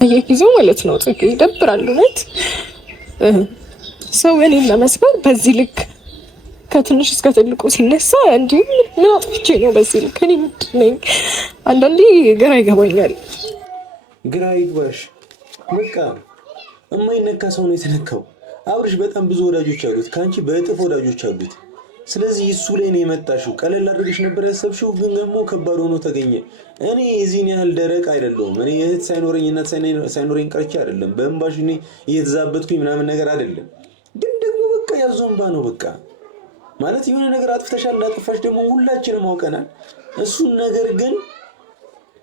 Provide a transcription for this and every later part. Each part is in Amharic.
በየጊዜው ማለት ነው ጽጌ ይደብራል እውነት ሰው እኔን ለመስበር በዚህ ልክ ከትንሽ እስከ ትልቁ ሲነሳ እንዴ ምን አጥፍቼ ነው በዚህ ልክ እኔ ምንድን ነኝ አንዳንዴ ግራ ይገባኛል ግራ ይግባሽ በቃ የማይነካ ሰው ነው የተነካው አብርሽ በጣም ብዙ ወዳጆች አሉት ካንቺ በእጥፍ ወዳጆች አሉት ስለዚህ እሱ ላይ ነው የመጣሽው ቀለል አድርገሽ ነበር ያሰብሽው ግን ደግሞ ከባድ ሆኖ ተገኘ እኔ እዚህን ያህል ደረቅ አይደለሁም እኔ እህት ሳይኖረኝ እናት ሳይኖረኝ ቀርቼ አይደለም በእንባሽ እኔ እየተዛበትኩኝ ምናምን ነገር አይደለም ግን ደግሞ በቃ ያዞንባ ነው በቃ ማለት የሆነ ነገር አጥፍተሻል እንዳጠፋሽ ደግሞ ሁላችንም አውቀናል እሱን ነገር ግን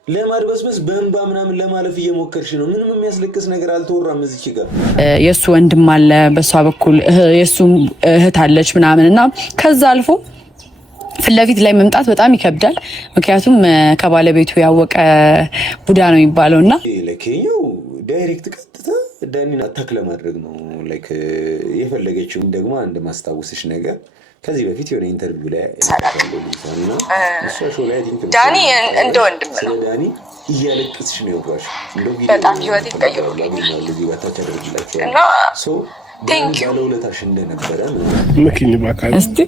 ለማድበስበስ በእንባ ምናምን ለማለፍ እየሞከርሽ ነው ምንም የሚያስለቅስ ነገር አልተወራም እዚች ጋር የሱ ወንድም አለ በሷ በኩል የሱ እህት አለች ምናምንና ከዛ አልፎ ፍለፊት ላይ መምጣት በጣም ይከብዳል ምክንያቱም ከባለቤቱ ያወቀ ቡዳ ነው የሚባለውና ለኬኛው ዳይሬክት ቀጥታ ዳኒን አታክ ለማድረግ ነው ላይክ የፈለገችው ደግሞ አንድ ማስታወስሽ ነገር ከዚህ በፊት የሆነ ኢንተርቪው ላይ ሰላምና እሷ ሾው ላይ ዳኒ እንደ ወንድም ነው ዳኒ እያለቀስሽ ነው ያወራሽ እንደው በጣም ህይወት ይቀየራል ለዚህ ወጣት ያደርግላችሁ እና ሶ ቴንክ ዩ ለውለታሽ እንደነበረ መኪኝ ማካል እስቲ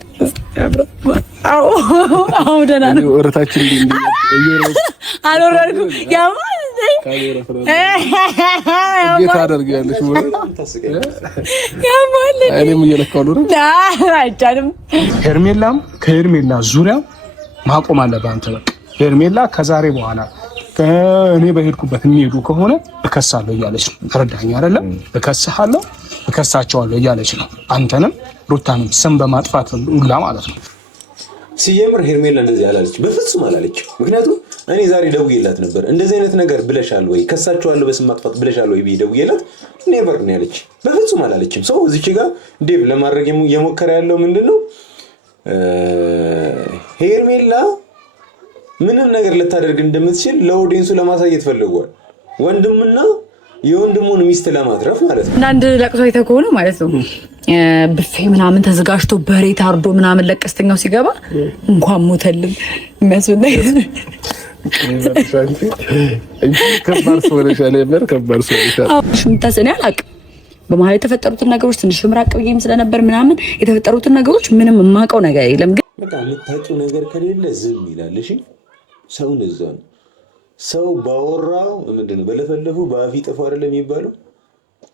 አብሮ አው ደና ነው ወረታችን እንዴ አልወረድኩ ያማ ጌታ አደርጋለሽ እኔም እየለካው ነው አይቻልም ሄርሜላም ከሄርሜላ ዙሪያ ማቆም አለበት አንተ በቃ ሄርሜላ ከዛሬ በኋላ እኔ በሄድኩበት የሚሄዱ ከሆነ እከሳለሁ እያለች ነው ተረዳኸኝ አይደለም እከሳለሁ እከሳቸዋለሁ እያለች ነው አንተንም ሩታንም ስም በማጥፋት ሁላ ማለት ነው ሲጀምር ሄርሜላ እንደዚህ አላለች በፍጹም አላለች ምክንያቱም እኔ ዛሬ ደውዬላት ነበር እንደዚህ አይነት ነገር ብለሻል ወይ ከሳቸዋለሁ በስም ማጥፋት ብለሻል ወይ ደውዬላት ኔቨር ነው ያለች በፍጹም አላለችም ሰው እዚች ጋር ዴቭ ለማድረግ የሞከረ ያለው ምንድነው ሄርሜላ ምንም ነገር ልታደርግ እንደምትችል ለኦዲየንሱ ለማሳየት ፈልጓል ወንድምና የወንድሙን ሚስት ለማትረፍ ማለት ነው አንድ ለቅሶ የተኮነ ማለት ነው ብፌ ምናምን ተዘጋጅቶ በሬ ታርዶ ምናምን ለቀስተኛው ሲገባ እንኳን ሞተልን የሚያስብል ከባድ ሰው ነሽ አለበር ከባድ ሰው ነሽ ምታሰኔ አላቅ በመሀል የተፈጠሩትን ነገሮች ትንሽ ምራቅ ብዬም ስለነበር ምናምን የተፈጠሩትን ነገሮች ምንም የማውቀው ነገር የለም ግን በቃ የምታውቂው ነገር ከሌለ ዝም ይላል እሺ ሰው ነው ሰው ባወራው ምንድነው በለፈለፉ በአፍ ይጠፋ አይደለም የሚባለው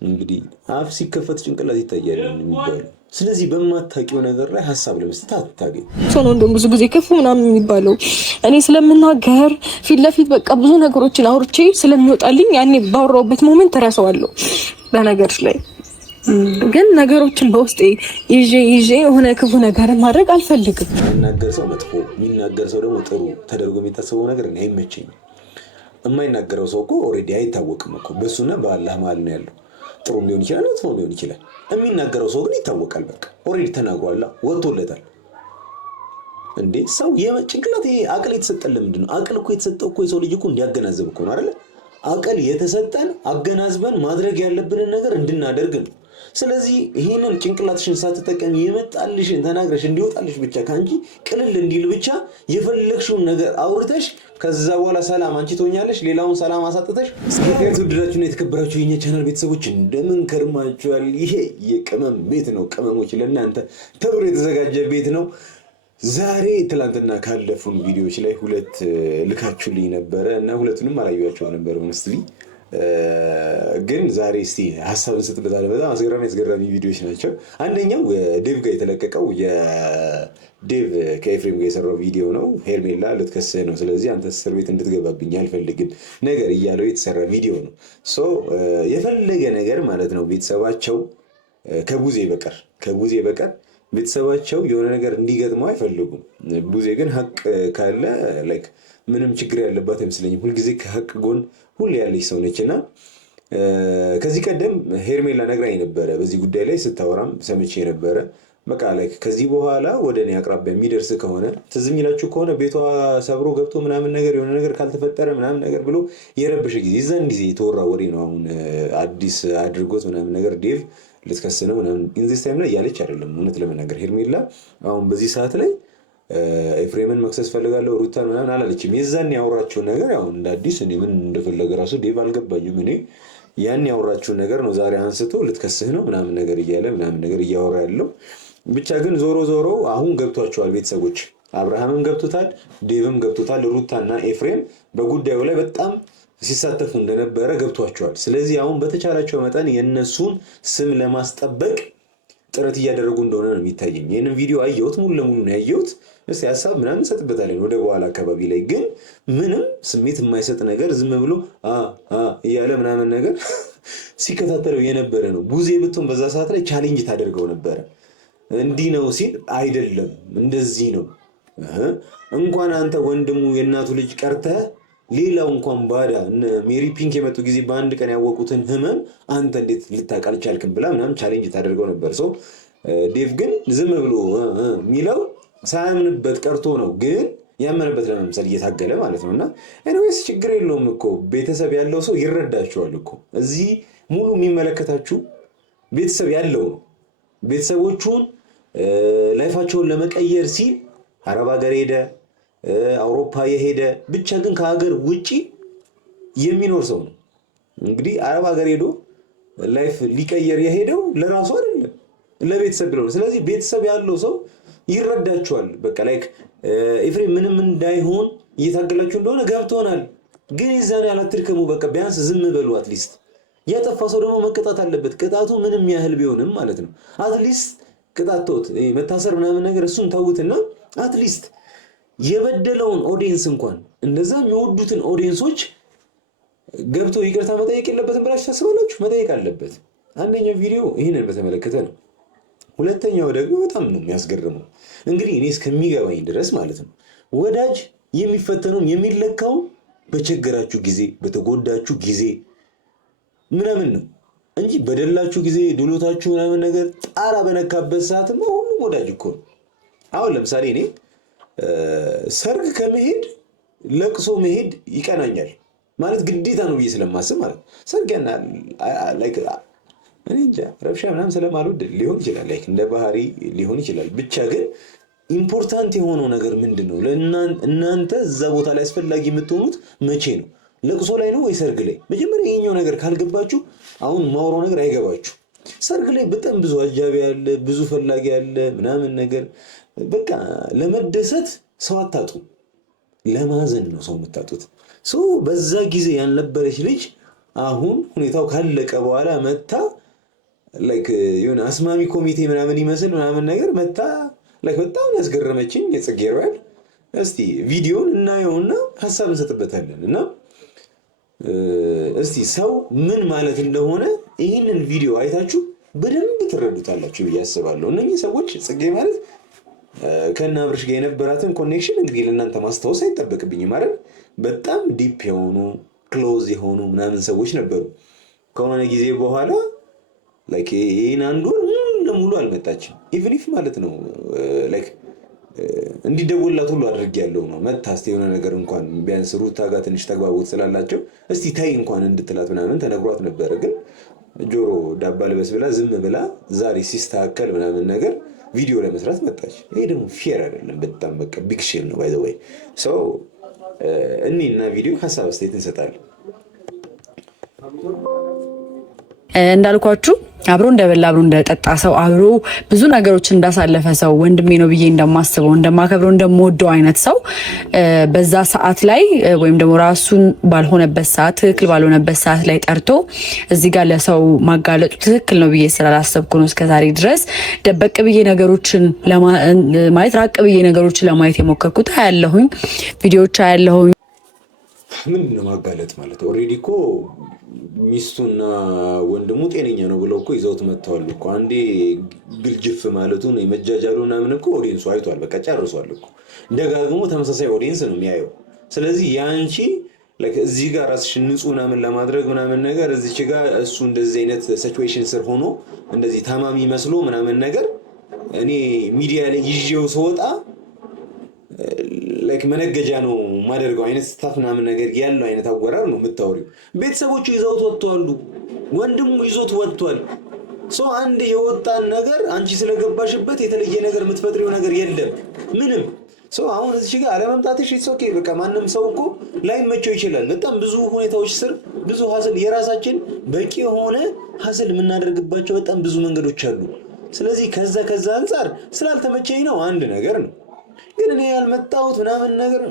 እንግዲህ አፍ ሲከፈት ጭንቅላት ይታያል የሚባለው ስለዚህ በማታውቂው ነገር ላይ ሐሳብ ለመስጠት አታገኝ ሰው ነው እንደውም ብዙ ጊዜ ክፉ ምናምን የሚባለው እኔ ስለምናገር ፊት ለፊት በቃ ብዙ ነገሮችን አውርቼ ስለሚወጣልኝ ያኔ ባወራውበት ሞመንት ተራሰዋለሁ በነገርሽ ላይ ግን ነገሮችን በውስጤ ይዤ የሆነ ክፉ ነገር ማድረግ አልፈልግም የሚናገር ሰው መጥፎ የሚናገር ሰው ደግሞ ጥሩ ተደርጎ የሚታሰበው ነገር እኔ አይመቸኝም የማይናገረው ሰው እኮ ኦሬዲ አይታወቅም እኮ በሱና በአላህ መሀል ነው ያለው ጥሩ ሊሆን ይችላል መጥፎ ሊሆን ይችላል የሚናገረው ሰው ግን ይታወቃል በቃ ኦሬዲ ተናግሯል ወጥቶለታል እንዴ ሰው የጭንቅላት ይሄ አቅል የተሰጠለ ምንድነው አቅል እኮ የተሰጠው እኮ የሰው ልጅ እኮ እንዲያገናዘብ እኮ ነው አይደል አቅል የተሰጠን አገናዝበን ማድረግ ያለብንን ነገር እንድናደርግ ነው ስለዚህ ይሄንን ጭንቅላትሽን ሳትጠቀም የመጣልሽን ተናግረሽ እንዲወጣልሽ ብቻ ካንቺ ቅልል እንዲል ብቻ የፈለግሽውን ነገር አውርተሽ ከዛ በኋላ ሰላም አንቺ ትሆኛለሽ ሌላውን ሰላም አሳጥተሽ ስኬት ውድዳችሁ ነው የተከበራችሁ የኛ ቻናል ቤተሰቦች እንደምን ከርማችኋል ይሄ የቅመም ቤት ነው ቅመሞች ለእናንተ ተብሎ የተዘጋጀ ቤት ነው ዛሬ ትላንትና ካለፉን ቪዲዮዎች ላይ ሁለት ልካችሁልኝ ነበር እና ሁለቱንም አላየኋቸው ነበር honestly ግን ዛሬ እስቲ ሐሳብን ስትበዛለ በጣም አስገራሚ ቪዲዮዎች ናቸው አንደኛው ዴቭ ጋር የተለቀቀው የዴቭ ከኤፍሬም ጋር የሰራው ቪዲዮ ነው ሄርሜላ ልትከሰህ ነው ስለዚህ አንተ እስር ቤት እንድትገባብኝ አልፈልግም ነገር እያለው የተሰራ ቪዲዮ ነው ሶ የፈለገ ነገር ማለት ነው ቤተሰባቸው ከቡዜ በቀር ቤተሰባቸው የሆነ ነገር እንዲገጥመው አይፈልጉም ቡዜ ግን ሀቅ ካለ ላይክ ምንም ችግር ያለባት አይመስለኝም ሁሉ ጊዜ ከሀቅ ጎን ሁሉ ያለች ሰው ነችና ከዚህ ቀደም ሄርሜላ ነግራኝ ነበር በዚህ ጉዳይ ላይ ስታወራም ሰምቼ ነበር በቃ ላይክ ከዚህ በኋላ ወደኔ አቅራቢያ የሚደርስ ከሆነ ትዝም ይላችሁ ከሆነ ቤቷ ሰብሮ ገብቶ ምናምን ነገር የሆነ ነገር ካልተፈጠረ ምናምን ነገር ብሎ የረበሸ ጊዜ ይዘን ጊዜ ተወራ ወሬ ነው አሁን አዲስ አድርጎት ምናምን ነገር ዴቭ ልትከስነው ምናምን ኢንዚስ ታይም ላይ ያለች አይደለም እውነት ለመናገር ሄርሜላ አሁን በዚህ ሰዓት ላይ ኤፍሬምን መክሰስ ፈልጋለሁ ሩታን ምናምን አላለችም። የዛን ያወራችውን ነገር ያው እንደ አዲስ እኔ ምን እንደፈለገ ራሱ ዴቭ አልገባኝም። እኔ ያን ያወራችውን ነገር ነው ዛሬ አንስቶ ልትከስህ ነው ምናምን ነገር እያለ ምናምን ነገር እያወራ ያለው። ብቻ ግን ዞሮ ዞሮ አሁን ገብቷቸዋል ቤተሰቦች። አብርሃምም ገብቶታል፣ ዴቭም ገብቶታል። ሩታና ኤፍሬም በጉዳዩ ላይ በጣም ሲሳተፉ እንደነበረ ገብቷቸዋል። ስለዚህ አሁን በተቻላቸው መጠን የእነሱን ስም ለማስጠበቅ ጥረት እያደረጉ እንደሆነ ነው የሚታየኝ። ይህንን ቪዲዮ አየሁት፣ ሙሉ ለሙሉ ነው ያየሁት። እስቲ ሀሳብ ምናምን እንሰጥበታለን ወደ በኋላ አካባቢ ላይ። ግን ምንም ስሜት የማይሰጥ ነገር ዝም ብሎ እያለ ምናምን ነገር ሲከታተለው የነበረ ነው። ቡዜ ብትሆን በዛ ሰዓት ላይ ቻሌንጅ ታደርገው ነበረ። እንዲህ ነው ሲል አይደለም እንደዚህ ነው። እንኳን አንተ ወንድሙ የእናቱ ልጅ ቀርተህ ሌላው እንኳን ባዳ ሜሪ ፒንክ የመጡ ጊዜ በአንድ ቀን ያወቁትን ህመም አንተ እንዴት ልታውቅ አልቻልክም ብላ ምናምን ቻሌንጅ ታደርገው ነበር። ሰው ዴቭ ግን ዝም ብሎ የሚለው ሳያምንበት ቀርቶ ነው፣ ግን ያመነበት ለመምሰል እየታገለ ማለት ነው። እና ኤኒዌይስ ችግር የለውም እኮ ቤተሰብ ያለው ሰው ይረዳቸዋል እኮ። እዚህ ሙሉ የሚመለከታችሁ ቤተሰብ ያለው ነው። ቤተሰቦቹን ላይፋቸውን ለመቀየር ሲል አረብ ሀገር ሄደ፣ አውሮፓ የሄደ ብቻ ግን ከሀገር ውጪ የሚኖር ሰው ነው። እንግዲህ አረብ ሀገር ሄዶ ላይፍ ሊቀየር የሄደው ለራሱ አይደለም ለቤተሰብ ብለው። ስለዚህ ቤተሰብ ያለው ሰው ይረዳቸዋል። በቃ ላይክ ኤፍሬም ምንም እንዳይሆን እየታገላችሁ እንደሆነ ገብቶናል፣ ግን ይዛኔ አላትርከሙ። በቃ ቢያንስ ዝም በሉ። አትሊስት ያጠፋ ሰው ደግሞ መቀጣት አለበት። ቅጣቱ ምንም ያህል ቢሆንም ማለት ነው። አትሊስት ቅጣት ተውት፣ መታሰር ምናምን ነገር እሱን ተውትና አትሊስት የበደለውን ኦዲየንስ እንኳን እንደዛ የሚወዱትን ኦዲየንሶች ገብቶ ይቅርታ መጠየቅ የለበትም ብላችሁ ታስባላችሁ? መጠየቅ አለበት። አንደኛው ቪዲዮ ይህንን በተመለከተ ነው። ሁለተኛው ደግሞ በጣም ነው የሚያስገርመው። እንግዲህ እኔ እስከሚገባኝ ድረስ ማለት ነው ወዳጅ የሚፈተነውም የሚለካው በቸገራችሁ ጊዜ በተጎዳችሁ ጊዜ ምናምን ነው እንጂ በደላችሁ ጊዜ ድሎታችሁ ምናምን ነገር ጣራ በነካበት ሰዓትማ ሁሉም ወዳጅ እኮ ነው። አሁን ለምሳሌ እኔ ሰርግ ከመሄድ ለቅሶ መሄድ ይቀናኛል ማለት ግዴታ ነው ብዬ ስለማስብ ማለት ነው። ሰርግ ያና ላይክ እኔ እንጃ ረብሻ ምናምን ስለማልወድ ሊሆን ይችላል፣ ላይክ እንደ ባህሪ ሊሆን ይችላል። ብቻ ግን ኢምፖርታንት የሆነው ነገር ምንድነው? እናንተ እዛ ቦታ ላይ አስፈላጊ የምትሆኑት መቼ ነው? ለቅሶ ላይ ነው ወይ ሰርግ ላይ? መጀመሪያ ይሄኛው ነገር ካልገባችሁ አሁን ማውራው ነገር አይገባችሁ። ሰርግ ላይ በጣም ብዙ አጃቢ ያለ፣ ብዙ ፈላጊ ያለ ምናምን ነገር በቃ ለመደሰት ሰው አታጡ፣ ለማዘን ነው ሰው የምታጡት። ሰው በዛ ጊዜ ያልነበረች ልጅ አሁን ሁኔታው ካለቀ በኋላ መታ ላይክ የሆነ አስማሚ ኮሚቴ ምናምን ይመስል ምናምን ነገር መታ ላይክ በጣም ያስገረመችኝ የጽጌ ሮያል። እስቲ ቪዲዮን እናየውና ሀሳብ እንሰጥበታለን። እና እስቲ ሰው ምን ማለት እንደሆነ ይህንን ቪዲዮ አይታችሁ በደንብ ትረዱታላችሁ ብዬ አስባለሁ። እነኚህ ሰዎች ጽጌ ማለት ከእነ አብርሽ ጋር የነበራትን ኮኔክሽን እንግዲህ ለእናንተ ማስታወስ አይጠበቅብኝም አይደል? በጣም ዲፕ የሆኑ ክሎዝ የሆኑ ምናምን ሰዎች ነበሩ። ከሆነ ጊዜ በኋላ ላይክ ይህን አንድ ወር ሙሉ ለሙሉ አልመጣችም። ኢቭን ኢፍ ማለት ነው ላይክ እንዲደወላት ሁሉ አድርጌያለሁ ነው መታ እስቲ የሆነ ነገር እንኳን ቢያንስ ሩታ ጋር ትንሽ ተግባቦት ስላላቸው እስቲ ታይ እንኳን እንድትላት ምናምን ተነግሯት ነበረ። ግን ጆሮ ዳባ ልበስ ብላ ዝም ብላ ዛሬ ሲስተካከል ምናምን ነገር ቪዲዮ ለመስራት መጣች። ይሄ ደግሞ ፌር አይደለም። በጣም በቃ ቢግ ሼም ነው። ባይ ዘ ወይ ሶ እኔና ቪዲዮ ሀሳብ አስተያየት እንሰጣለን። እንዳልኳችሁ አብሮ እንደበላ አብሮ እንደጠጣ ሰው አብሮ ብዙ ነገሮችን እንዳሳለፈ ሰው ወንድሜ ነው ብዬ እንደማስበው እንደማከብረው እንደምወደው አይነት ሰው በዛ ሰዓት ላይ ወይም ደግሞ ራሱን ባልሆነበት ሰዓት ትክክል ባልሆነበት ሰዓት ላይ ጠርቶ እዚህ ጋር ለሰው ማጋለጡ ትክክል ነው ብዬ ስላላሰብኩ ነው እስከዛሬ ድረስ ደበቅ ብዬ ነገሮችን ማለት ራቅ ብዬ ነገሮችን ለማየት የሞከርኩት። አያለሁኝ ቪዲዮዎች አያለሁኝ። ምንድን ነው ማጋለጥ ማለት? ኦልሬዲ እኮ ሚስቱና ወንድሙ ጤነኛ ነው ብለው እኮ ይዘውት መጥተዋል እኮ። አንዴ ግልጅፍ ማለቱን የመጃጃሉ ምናምን እኮ ኦዲየንሱ አይቷል። በቃ ጨርሷል እኮ። ደጋግሞ ተመሳሳይ ኦዲየንስ ነው የሚያየው። ስለዚህ ያንቺ እዚህ ጋር ራስሽን ንጹህ ምናምን ለማድረግ ምናምን ነገር እዚች ጋር እሱ እንደዚህ አይነት ሲቹዌሽን ስር ሆኖ እንደዚህ ታማሚ መስሎ ምናምን ነገር እኔ ሚዲያ ላይ ይዤው ስወጣ ላይክ መነገጃ ነው ማደርገው አይነት ስታፍ ምናምን ነገር ያለው አይነት አወራር ነው የምታወሪው። ቤተሰቦቹ ይዘውት ወጥተዋል፣ ወንድሙ ይዞት ወጥቷል። ሰው አንድ የወጣን ነገር አንቺ ስለገባሽበት የተለየ ነገር የምትፈጥሪው ነገር የለም ምንም። አሁን እዚህ ጋር አለመምጣትሽ ኢትስ ኦኬ። በቃ ማንም ሰው እኮ ላይመቸው ይችላል። በጣም ብዙ ሁኔታዎች ስር ብዙ ሀስል የራሳችን በቂ የሆነ ሀስል የምናደርግባቸው በጣም ብዙ መንገዶች አሉ። ስለዚህ ከዛ አንፃር ስላልተመቸኝ ነው አንድ ነገር ነው። ግን እኔ ያልመጣሁት ምናምን ነገር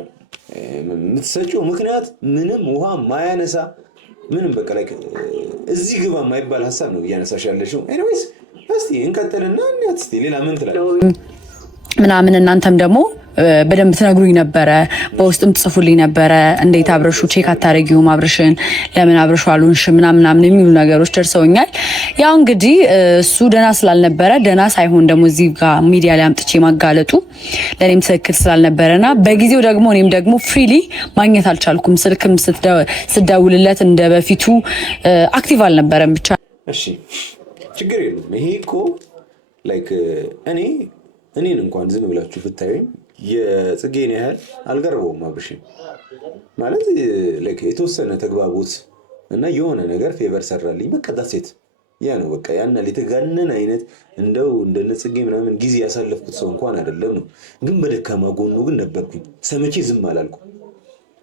የምትሰጪው ምክንያት ምንም ውሃ ማያነሳ ምንም በቃ ላይ እዚህ ግባ የማይባል ሀሳብ ነው እያነሳሽ ያለሽው። ኤኒዌይስ እስቲ እንቀጥልና እስቲ ሌላ ምን ትላለሽ ምናምን እናንተም ደግሞ በደንብ ትነግሩኝ ነበረ፣ በውስጥም ትጽፉልኝ ነበረ። እንዴት አብረሹ ቼክ አታረጊውም? አብረሽን ለምን አብረሹ አሉንሽ ምናምን የሚሉ ነገሮች ደርሰውኛል። ያው እንግዲህ እሱ ደና ስላልነበረ ደና ሳይሆን ደግሞ እዚህ ጋር ሚዲያ ላይ አምጥቼ ማጋለጡ ለኔም ትክክል ስላልነበረና በጊዜው ደግሞ እኔም ደግሞ ፍሪሊ ማግኘት አልቻልኩም። ስልክም ስደውልለት እንደ በፊቱ አክቲቭ አልነበረም። ብቻ እሺ ችግር የለም። ይሄ እኮ ላይክ እኔን እንኳን ዝም ብላችሁ ብታዩኝ የጽጌን ያህል አልቀርበውም። አብርሽን ማለት ላይክ የተወሰነ ተግባቦት እና የሆነ ነገር ፌቨር ሰራልኝ። በቃ ዳሴት ያ ነው በቃ ያን ለተጋነነ አይነት እንደው እንደነ ጽጌ ምናምን ጊዜ ያሳለፍኩት ሰው እንኳን አይደለም ነው። ግን በደካማ ጎኑ ግን ነበርኩኝ። ሰምቼ ዝም አላልኩም።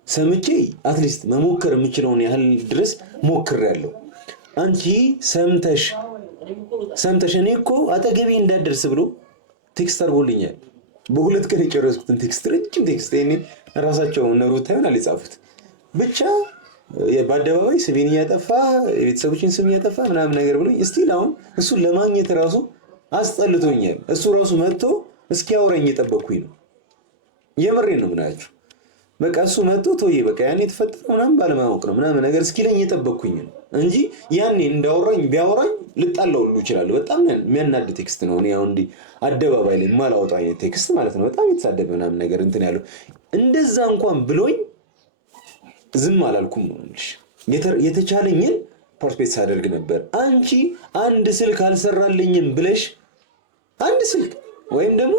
ሰምቼ አትሊስት መሞከር የምችለውን ያህል ድረስ ሞክሬያለሁ። አንቺ ሰምተሽ እኔ እኮ አጠገቤ እንዳደርስ ብሎ ቴክስት አድርጎልኛል። በሁለት ቀን የጨረስኩትን ቴክስት ረጅም ቴክስት እኔ ራሳቸው ነሩት ታዩናል የጻፉት ብቻ በአደባባይ ስሜን እያጠፋ የቤተሰቦችን ስም እያጠፋ ምናምን ነገር ብሎኝ እስቲል አሁን እሱን ለማግኘት ራሱ አስጠልቶኛል። እሱ ራሱ መጥቶ እስኪያወራኝ እየጠበቅኩኝ ነው። የምሬን ነው ምናችሁ። በቃ እሱ መጥቶ ቶዬ በቃ ያኔ የተፈጠረው ምናምን ባለማወቅ ነው ምናምን ነገር እስኪለኝ እየጠበቅኩኝ ነው እንጂ ያኔ እንዳወራኝ ቢያወራኝ ልጣላው ሁሉ እችላለሁ። በጣም የሚያናድ ቴክስት ነው። እኔ አሁን እንዲህ አደባባይ ላይ የማላወጣው አይነት ቴክስት ማለት ነው። በጣም የተሳደበ ምናምን ነገር እንትን ያለው እንደዛ እንኳን ብሎኝ ዝም አላልኩም ነው እንጂ የተቻለኝን ፓርቲፔት ሳደርግ ነበር። አንቺ አንድ ስልክ አልሰራልኝም ብለሽ አንድ ስልክ ወይም ደግሞ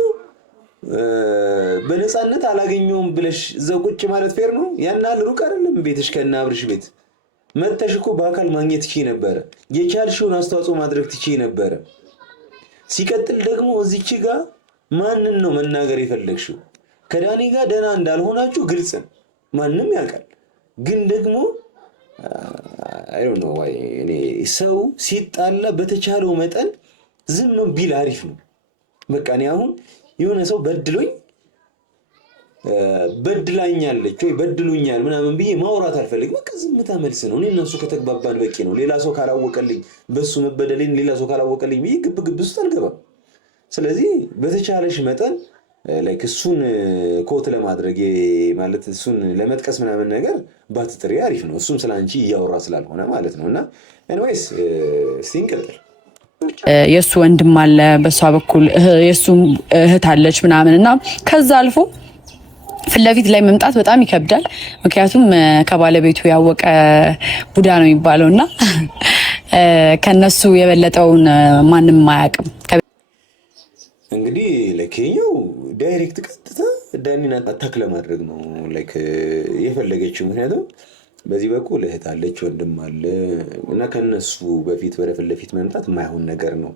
በነፃነት አላገኘውም ብለሽ እዛው ቁጭ ማለት ፌር ነው? ያን ያህል ሩቅ አይደለም ቤትሽ ከእነ አብርሽ ቤት መተሽ እኮ በአካል ማግኘት ትችይ ነበረ። የቻልሽውን አስተዋጽኦ ማድረግ ትችይ ነበረ። ሲቀጥል ደግሞ እዚች ጋር ማንን ነው መናገር የፈለግሽው? ከዳኒ ጋር ደህና እንዳልሆናችሁ ግልጽ ነው፣ ማንም ያውቃል። ግን ደግሞ አይ ዶንት ኖ ዋይ እኔ ሰው ሲጣላ በተቻለው መጠን ዝም ቢል አሪፍ ነው። በቃ እኔ አሁን የሆነ ሰው በድላኛለች ወይ በድሉኛል ምናምን ብዬ ማውራት አልፈልግም። በቃ ዝምታ መልስ ነው። እኔ እነሱ ከተግባባን በቂ ነው። ሌላ ሰው ካላወቀልኝ በሱ መበደሌን ሌላ ሰው ካላወቀልኝ ብዬ ግብ ውስጥ አልገባም። ስለዚህ በተቻለሽ መጠን ላይክ እሱን ኮት ለማድረግ ማለት እሱን ለመጥቀስ ምናምን ነገር ባትጥሪ አሪፍ ነው። እሱም ስላንቺ እያወራ ስላልሆነ ማለት ነውና ኤኒዌይስ እስቲ እንቀጥል። የሱ ወንድም አለ በሷ በኩል የሱ እህት አለች ምናምንና ከዛ አልፎ ፍለፊት ላይ መምጣት በጣም ይከብዳል። ምክንያቱም ከባለቤቱ ያወቀ ቡዳ ነው የሚባለውና ከነሱ የበለጠውን ማንም አያውቅም። እንግዲህ ለኬኛው ዳይሬክት ቀጥታ ዳኒን አታክ ለማድረግ ነው ላይክ የፈለገችው። ምክንያቱም በዚህ በኩል እህት አለች ወንድም አለ እና ከነሱ በፊት ወደ ፊት ለፊት መምጣት የማይሆን ነገር ነው።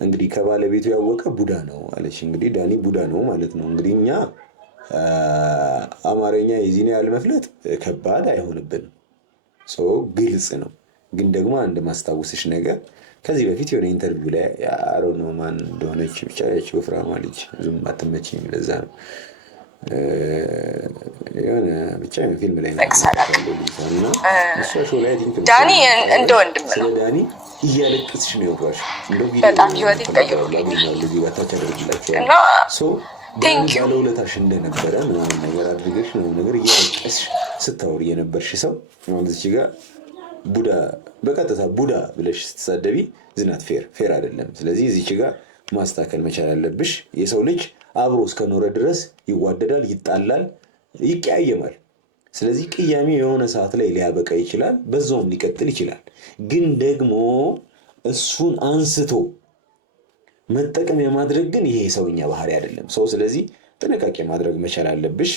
እንግዲህ ከባለቤቱ ያወቀ ቡዳ ነው አለች። እንግዲህ ዳኒ ቡዳ ነው ማለት ነው። እንግዲህ እኛ አማርኛ የዚህን ያህል መፍለጥ ከባድ አይሆንብንም። ግልጽ ነው። ግን ደግሞ አንድ ማስታወስሽ ነገር ከዚህ በፊት የሆነ ኢንተርቪው ላይ አሮ ነው ማን እንደሆነች ብቻ ያቺ ወፍራማ ልጅ ዝም አትመችኝ ለዛ ነው የሆነ ብቻ ፊልም ላይ ነው ዳኒ እንደ ወንድም ነው። ዳኒ እያለቀስሽ ነው ያወራሽ። በጣም ህይወት ይቀየራል እና ባለውለታሽ እንደነበረ ምናምን ነገር አድርገሽ ምናምን ነገር እያለቀስሽ ስታወሪ የነበርሽ ሰው አሁን እዚህ ጋር ቡዳ በቀጥታ ቡዳ ብለሽ ስትሳደቢ ዝናት ፌር አይደለም። ስለዚህ እዚህ ጋር ማስተካከል መቻል አለብሽ። የሰው ልጅ አብሮ እስከኖረ ድረስ ይዋደዳል፣ ይጣላል፣ ይቀያየማል። ስለዚህ ቅያሜ የሆነ ሰዓት ላይ ሊያበቃ ይችላል፣ በዛውም ሊቀጥል ይችላል። ግን ደግሞ እሱን አንስቶ መጠቀም የማድረግ ግን ይሄ ሰውኛ ባህሪ አይደለም ሰው። ስለዚህ ጥንቃቄ ማድረግ መቻል አለብሽ።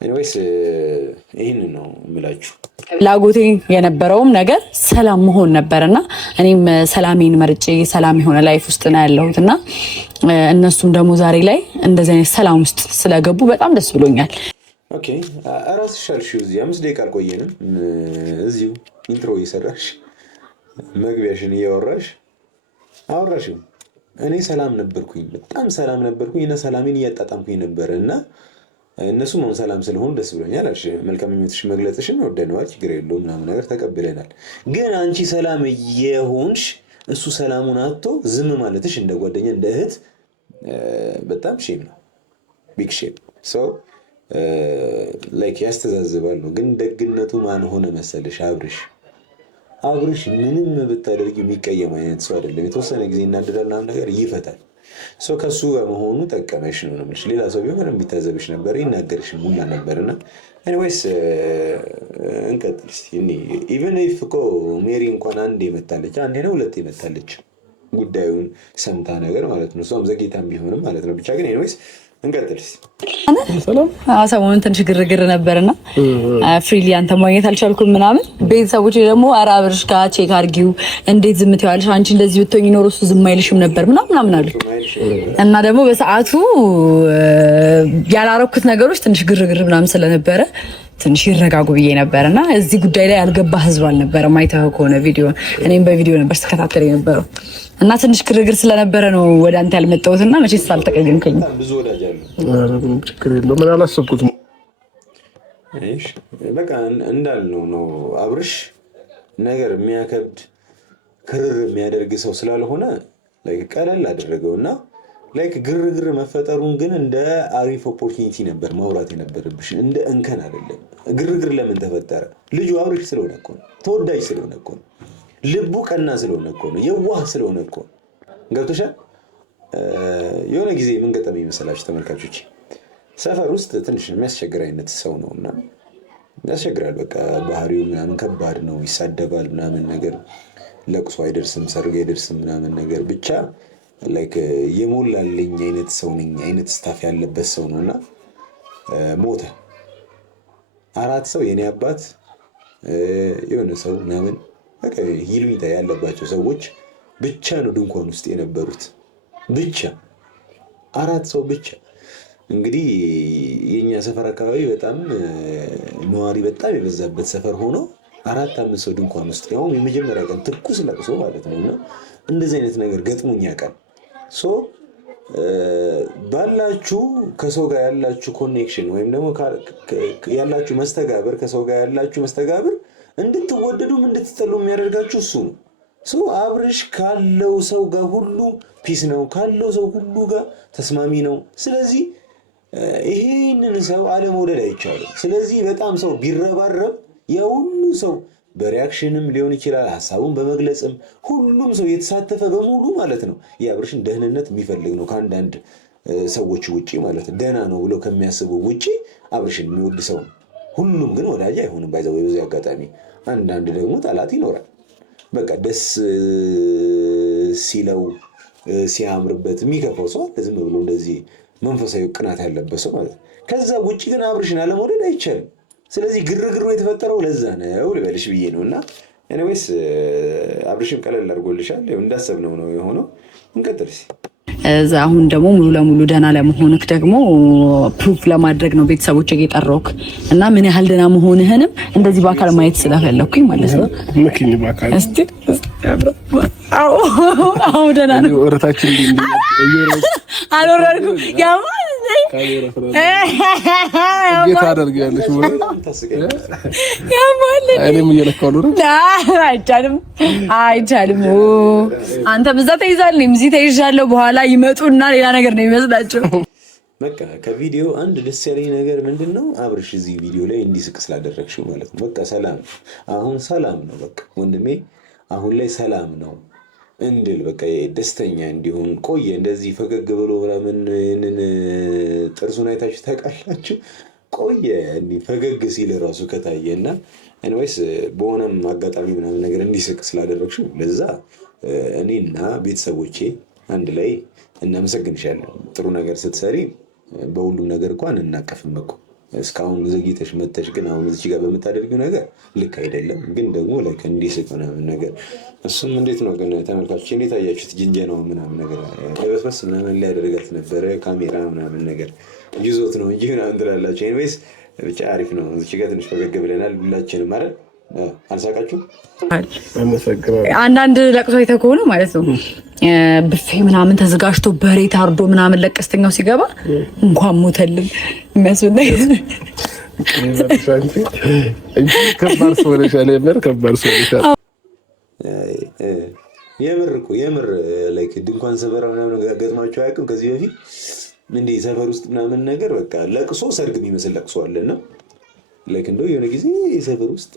ኤኒዌይስ ይህንን ነው የምላችሁ። ላጎቴ የነበረውም ነገር ሰላም መሆን ነበርና እኔም ሰላሜን መርጬ ሰላም የሆነ ላይፍ ውስጥ ነው ያለሁትና እነሱም ደግሞ ዛሬ ላይ እንደዚህ አይነት ሰላም ውስጥ ስለገቡ በጣም ደስ ብሎኛል። ኦኬ አራስሽ አልሽው እዚህ 5 ደቂቃ አልቆየንም። እዚሁ ኢንትሮ እየሰራሽ መግቢያሽን እያወራሽ አወራሽው። እኔ ሰላም ነበርኩኝ፣ በጣም ሰላም ነበርኩኝ እና ሰላሜን እያጣጣምኩኝ ነበር እና እነሱም አሁን ሰላም ስለሆኑ ደስ ብሎኛል አልሽ። መልካም ምኞትሽ መግለጽሽን ወደነዋል፣ ችግር የለውም ምናምን ነገር ተቀብለናል። ግን አንቺ ሰላም እየሆንሽ እሱ ሰላሙን አጥቶ ዝም ማለትሽ እንደ ጓደኛ እንደ እህት በጣም ሼም ነው፣ ቢግ ሼም። ሶ ላይክ ያስተዛዝባል ነው። ግን ደግነቱ ማን ሆነ መሰለሽ? አብርሽ ምንም ብታደርጊ የሚቀየም አይነት ሰው አይደለም። የተወሰነ ጊዜ እናደዳል ምናምን ነገር ይፈታል። ሰው ከሱ ጋር መሆኑ ጠቀመሽ ነው የምልሽ። ሌላ ሰው ቢሆን ቢታዘብሽ ነበር፣ ይናገርሽ ሙላ ነበርና ኤኒዌይስ እንቀጥል እስቲ። ኢቨን ኢፍ እኮ ሜሪ እንኳን አንዴ መታለች፣ አንዴ ነው ሁለቴ መታለች ጉዳዩን ሰምታ ነገር ማለት ነው። እሷም ዘግይታም ቢሆንም ማለት ነው። ብቻ ግን ኤኒዌይስ እንቀጥል እስቲ። ሰሞኑን ትንሽ ግርግር ነበርና ፍሪሊ አንተ ማግኘት አልቻልኩም ምናምን። ቤተሰቦቼ ደግሞ ኧረ አብርሽ ጋር ቼክ አድርጊው፣ እንዴት ዝም ትይዋለሽ? አንቺ እንደዚህ ብትሆኚ ኖሮ እሱ ዝም አይልሽም ነበር ምናምን አሉ። እና ደግሞ በሰዓቱ ያላረኩት ነገሮች ትንሽ ግርግር ምናምን ስለነበረ ትንሽ ይረጋጉ ብዬ ነበርና እዚህ ጉዳይ ላይ ያልገባ ህዝብ አልነበረም። አይተኸው ከሆነ ቪዲዮ እኔም በቪዲዮ ነበር ስከታተል የነበረው እና ትንሽ ግርግር ስለነበረ ነው ወደ አንተ ያልመጣሁትና መቼስ አልተቀየምከኝ። ብዙ ወዳጅ አለ። ችግር የለውም። ምን አላሰብኩትም። እሺ በቃ እንዳልነው ነው። አብርሽ ነገር የሚያከብድ ክርር የሚያደርግ ሰው ስላልሆነ ላይክ ቀለል አደረገውና ላይክ ግርግር መፈጠሩን ግን እንደ አሪፍ ኦፖርቹኒቲ ነበር ማውራት የነበረብሽ፣ እንደ እንከን አይደለም። ግርግር ለምን ተፈጠረ? ልጁ አብርሽ ስለሆነ እኮ ነው። ተወዳጅ ስለሆነ እኮ ነው። ልቡ ቀና ስለሆነ እኮ ነው። የዋህ ስለሆነ እኮ ነው። ገብቶሻል? የሆነ ጊዜ ምን ገጠመኝ መሰላችሁ ተመልካቾች? ሰፈር ውስጥ ትንሽ የሚያስቸግር አይነት ሰው ነውና ያስቸግራል። በቃ ባህሪው ምናምን ከባድ ነው። ይሳደባል ምናምን ነገር፣ ለቅሶ አይደርስም፣ ሰርግ አይደርስም ምናምን ነገር፣ ብቻ ላይክ የሞላልኝ አይነት ሰው ነኝ አይነት ስታፍ ያለበት ሰው ነውና ሞተ። 4 ሰው የኔ አባት የሆነ ሰው ምናምን በቃ ይሉኝታ ያለባቸው ሰዎች ብቻ ነው ድንኳን ውስጥ የነበሩት። ብቻ 4 ሰው ብቻ። እንግዲህ የኛ ሰፈር አካባቢ በጣም ነዋሪ በጣም የበዛበት ሰፈር ሆኖ 4-5 ሰው ድንኳን ውስጥ ያውም የመጀመሪያ ቀን ትኩስ ለቅሶ ማለት ነውና እንደዚህ አይነት ነገር ገጥሞኝ ያውቃል። ሶ ባላችሁ ከሰው ጋር ያላችሁ ኮኔክሽን ወይም ደግሞ ያላችሁ መስተጋብር ከሰው ጋር ያላችሁ መስተጋብር እንድትወደዱም እንድትጠሉ የሚያደርጋችሁ እሱ ነው። ሶ አብርሽ ካለው ሰው ጋር ሁሉ ፒስ ነው፣ ካለው ሰው ሁሉ ጋር ተስማሚ ነው። ስለዚህ ይሄንን ሰው አለመውደድ አይቻልም። ስለዚህ በጣም ሰው ቢረባረብ የሁሉ ሰው በሪያክሽንም ሊሆን ይችላል፣ ሀሳቡን በመግለጽም ሁሉም ሰው የተሳተፈ በሙሉ ማለት ነው የአብርሽን ደህንነት የሚፈልግ ነው። ከአንዳንድ ሰዎች ውጪ ማለት ነው ደህና ነው ብሎ ከሚያስቡ ውጪ አብርሽን የሚወድ ሰው ነው። ሁሉም ግን ወዳጅ አይሆንም። ባይዘው በዚህ አጋጣሚ አንዳንድ ደግሞ ጠላት ይኖራል። በቃ ደስ ሲለው ሲያምርበት የሚከፋው ሰው አለ፣ ዝም ብሎ እንደዚህ መንፈሳዊ ቅናት ያለበት ሰው ማለት ነው። ከዛ ውጪ ግን አብርሽን አለመውደድ አይቻልም። ስለዚህ ግርግሩ የተፈጠረው ለዛ ነው ልበልሽ ብዬ ነው። እና ኤኒዌይስ አብርሽም ቀለል አድርጎልሻል፣ እንዳሰብነው ነው የሆነው። እንቀጥል። አሁን ደግሞ ሙሉ ለሙሉ ደህና ለመሆንክ ደግሞ ፕሩፍ ለማድረግ ነው ቤተሰቦች የጠራሁክ እና ምን ያህል ደህና መሆንህንም እንደዚህ በአካል ማየት ስለፈለኩኝ ማለት ነው። ምክኝ በአካል እስቲ አዎ ደህና ነው። ወረታችን አልወረድኩም ያማ እንዴት አደርጋለሽ? እኔም እየለካው ነው። አይቻልም። አንተ ብዛ ተይዛል፣ እኔም እዚህ ተይዣለሁ። በኋላ ይመጡና ሌላ ነገር ነው የሚመስላቸው። በቃ ከቪዲዮ አንድ ደስ ያለኝ ነገር ምንድን ነው? አብርሽ እዚህ ቪዲዮ ላይ እንዲስቅ ስላደረግሽው ማለት ነው። በቃ ሰላም፣ አሁን ሰላም ነው። በቃ ወንድሜ አሁን ላይ ሰላም ነው እንድል በቃ ደስተኛ እንዲሆን ቆየ። እንደዚህ ፈገግ ብሎ ምናምን ጥርሱን አይታችሁ ታውቃላችሁ? ቆየ እንዲህ ፈገግ ሲል ራሱ ከታየና ኤኒዌይስ በሆነም አጋጣሚ ምናምን ነገር እንዲስቅ ስላደረግሽው ለዛ እኔና ቤተሰቦቼ አንድ ላይ እናመሰግንሻለን። ጥሩ ነገር ስትሰሪ በሁሉም ነገር እንኳን እናቀፍም እኮ እስካሁን ዘግይተሽ መተሽ ግን አሁን እዚህ ጋር በምታደርጊው ነገር ልክ አይደለም። ግን ደግሞ ላይክ እንዲስቅ ምናምን ነገር እሱም እንዴት ነው ግን ተመልካቾች እንዴት አያችሁት? ጅንጀናው ምናምን ነገር ለበስበስ ምናምን ሊያደርጋት ነበረ ካሜራ ምናምን ነገር ይዞት ነው እንጂ ምናምን ትላላችሁ። ኤኒዌይስ ብቻ አሪፍ ነው። እዚህ ጋር ትንሽ ፈገግ ብለናል ሁላችንም አይደል? አልሳቃችሁም? አንዳንድ ለቅሶ የተከሆነ ማለት ነው ብፌ ምናምን ተዘጋጅቶ በሬ ታርዶ ምናምን ለቀስተኛው ሲገባ እንኳን ሞተልን የሚያስብል ከባድ ሰው ነሻል የምር ከባድ ሰው ነሻል። የምር ላይክ ድንኳን ሰፈር ምናምን ገጥማችሁ አያውቅም? ከዚህ በፊት እንዲህ ሰፈር ውስጥ ምናምን ነገር በቃ ለቅሶ ሰርግ የሚመስል ለቅሶ አለና ላይክ እንደው የሆነ ጊዜ ሰፈር ውስጥ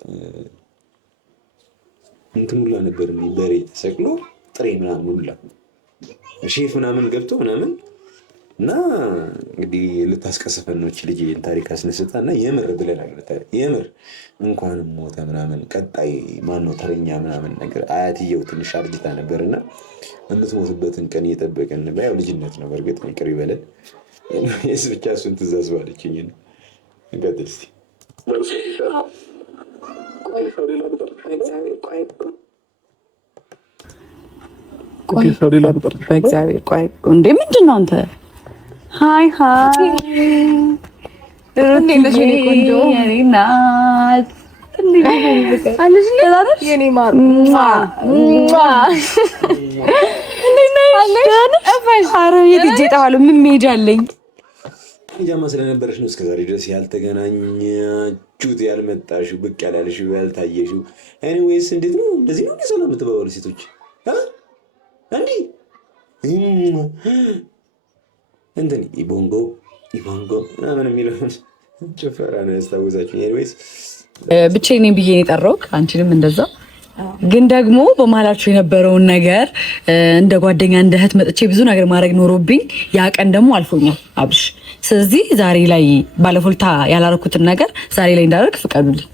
እንትን ሁላ ነበር በሬ ተሰቅሎ ጥሬ ምናምን ሁላ ሼፍ ምናምን ገብቶ ምናምን እና እንግዲህ ልታስቀስፈን ነው ልጅ ታሪክ አስነስታ እና የምር ብለናል። የምር እንኳንም ሞተ ምናምን ቀጣይ ማነው ተረኛ ምናምን ነገር አያትየው ትንሽ አርጅታ ነበርና እንድትሞትበትን ቀን እየጠበቀን ነበር። ያው ልጅነት ነው በእርግጥ ይቅር ይበለን። የስ ብቻ እሱን ትእዛዝ ባለችኝ ነው እንቀጥል እስኪ በእግዚአብሔር ቆይ እንዴ ምንድን ነው አንተ? ሃይ ምን መሄድ አለኝ? ጃማ ስለነበረች ነው እስከዛሬ ድረስ ያልተገናኛችሁት ያልመጣሽው ብቅ ያላለሽው ያልታየሽው። ኤኒዌይስ እንዴት ነው እንደዚህ ነው ሰላም የምትባባሉ ሴቶች? እንዲህ እንትን ኢቦንጎ ምናምን የሚለውን ጭፈራ ነው ያስታወሳችሁ። ኤኒዌይስ ብቻዬን ብዬ ነው የጠራሁት፣ አንቺንም እንደዛ። ግን ደግሞ በመሀላችሁ የነበረውን ነገር እንደ ጓደኛ እንደ እህት መጥቼ ብዙ ነገር ማድረግ ኖሮብኝ ያ ቀን ደግሞ አልፎኛል አብሽ። ስለዚህ ዛሬ ላይ ባለፎልታ ያላረኩትን ነገር ዛሬ ላይ እንዳደርግ ፍቀዱልኝ።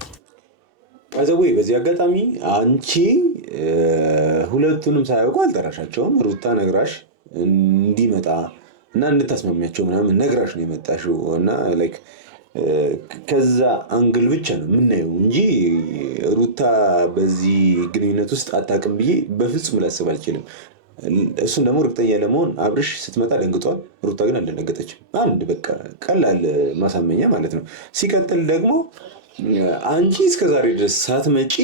አዘወይ በዚህ አጋጣሚ አንቺ ሁለቱንም ሳያውቁ አልጠራሻቸውም። ሩታ ነግራሽ እንዲመጣ እና እንድታስማሚያቸው ምናምን ነግራሽ ነው የመጣሽው እና ላይክ ከዛ አንግል ብቻ ነው የምናየው እንጂ ሩታ በዚህ ግንኙነት ውስጥ አታውቅም ብዬ በፍጹም ላስብ አልችልም። እሱን ደግሞ እርግጠኛ ለመሆን አብርሽ ስትመጣ ደንግጧል። ሩታ ግን አልደነገጠችም። አንድ በቃ ቀላል ማሳመኛ ማለት ነው። ሲቀጥል ደግሞ አንቺ እስከዛሬ ድረስ ሳትመጪ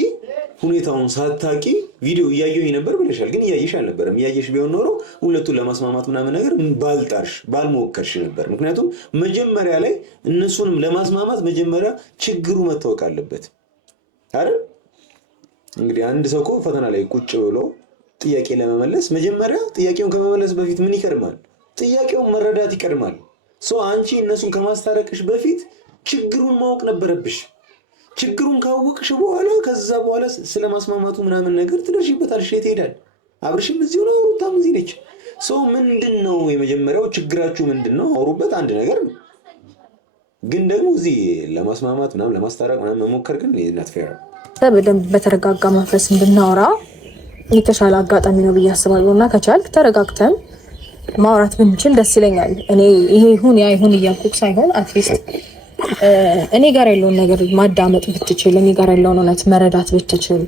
ሁኔታውን ሳታቂ ቪዲዮ እያየሁኝ ነበር ብለሻል። ግን እያየሽ አልነበረም። እያየሽ ቢሆን ኖሮ ሁለቱን ለማስማማት ምናምን ነገር ባልጣርሽ ባልሞከርሽ ነበር። ምክንያቱም መጀመሪያ ላይ እነሱንም ለማስማማት መጀመሪያ ችግሩ መታወቅ አለበት አይደል? እንግዲህ አንድ ሰው እኮ ፈተና ላይ ቁጭ ብሎ ጥያቄ ለመመለስ መጀመሪያ ጥያቄውን ከመመለስ በፊት ምን ይቀድማል? ጥያቄውን መረዳት ይቀድማል። አንቺ እነሱን ከማስታረቅሽ በፊት ችግሩን ማወቅ ነበረብሽ። ችግሩን ካወቅሽ በኋላ ከዛ በኋላ ስለማስማማቱ ምናምን ነገር ትደርሽበታለሽ። የት ሄዳል? አብርሽም እዚሁ ነው፣ ሩታም እዚህ ነች። ምንድን ነው የመጀመሪያው ችግራችሁ ምንድን ነው? አውሩበት። አንድ ነገር ነው። ግን ደግሞ እዚህ ለማስማማት ምናምን ለማስታረቅ ምናምን መሞከር ግን ናት ፌር። በደንብ በተረጋጋ መንፈስ እንድናወራ የተሻለ አጋጣሚ ነው ብዬ አስባለሁ እና ከቻልክ ተረጋግተን ማውራት ብንችል ደስ ይለኛል። እኔ ይሄ ይሁን ያ ይሁን እያልኩ ሳይሆን አትሊስት እኔ ጋር ያለውን ነገር ማዳመጥ ብትችል፣ እኔ ጋር ያለውን እውነት መረዳት ብትችል፣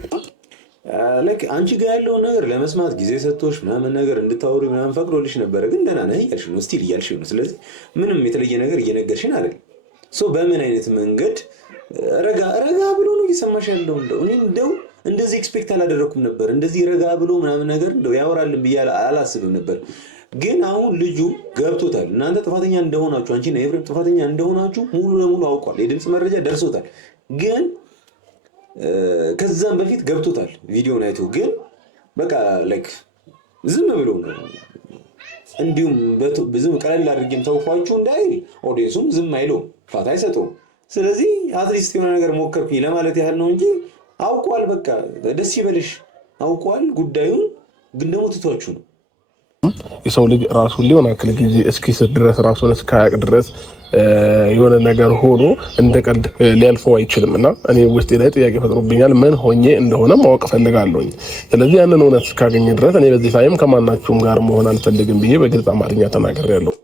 አንቺ ጋር ያለውን ነገር ለመስማት ጊዜ ሰጥቶሽ ምናምን ነገር እንድታወሪ ምናምን ፈቅዶልሽ ነበረ። ግን ደህና ነህ እያልሽ ነው፣ ስቲል እያልሽ ነው። ስለዚህ ምንም የተለየ ነገር እየነገርሽን አይደል? በምን አይነት መንገድ ረጋ ብሎ ነው እየሰማሽ ያለው? እኔ እንደው እንደዚህ ኤክስፔክት አላደረኩም ነበር። እንደዚህ ረጋ ብሎ ምናምን ነገር እንደው ያወራልን ብዬ አላስብም ነበር። ግን አሁን ልጁ ገብቶታል። እናንተ ጥፋተኛ እንደሆናችሁ አንቺና ኤፍሬም ጥፋተኛ እንደሆናችሁ ሙሉ ለሙሉ አውቋል። የድምፅ መረጃ ደርሶታል። ግን ከዛም በፊት ገብቶታል ቪዲዮን አይቶ። ግን በቃ ላይክ ዝም ብሎ ነው እንዲሁም ብዙም ቀለል አድርጌም ተውኳችሁ እንዳይል ኦዲየንሱም ዝም አይለውም፣ ፋታ አይሰጠውም። ስለዚህ አትሊስት የሆነ ነገር ሞከርኩኝ ለማለት ያህል ነው እንጂ አውቋል። በቃ ደስ ይበልሽ፣ አውቋል ጉዳዩን። ግን ደግሞ ትቷችሁ ነው። የሰው ልጅ ራሱን ሊሆን አክል ጊዜ እስኪስት ድረስ ራሱን እስካያቅ ድረስ የሆነ ነገር ሆኖ እንደ ቀልድ ሊያልፈው አይችልም እና እኔ ውስጤ ላይ ጥያቄ ፈጥሮብኛል። ምን ሆኜ እንደሆነ ማወቅ ፈልጋለሁኝ። ስለዚህ ያንን እውነት እስካገኘ ድረስ እኔ በዚህ ታይም ከማናችሁም ጋር መሆን አልፈልግም ብዬ በግልጽ አማርኛ ተናግሬያለሁ።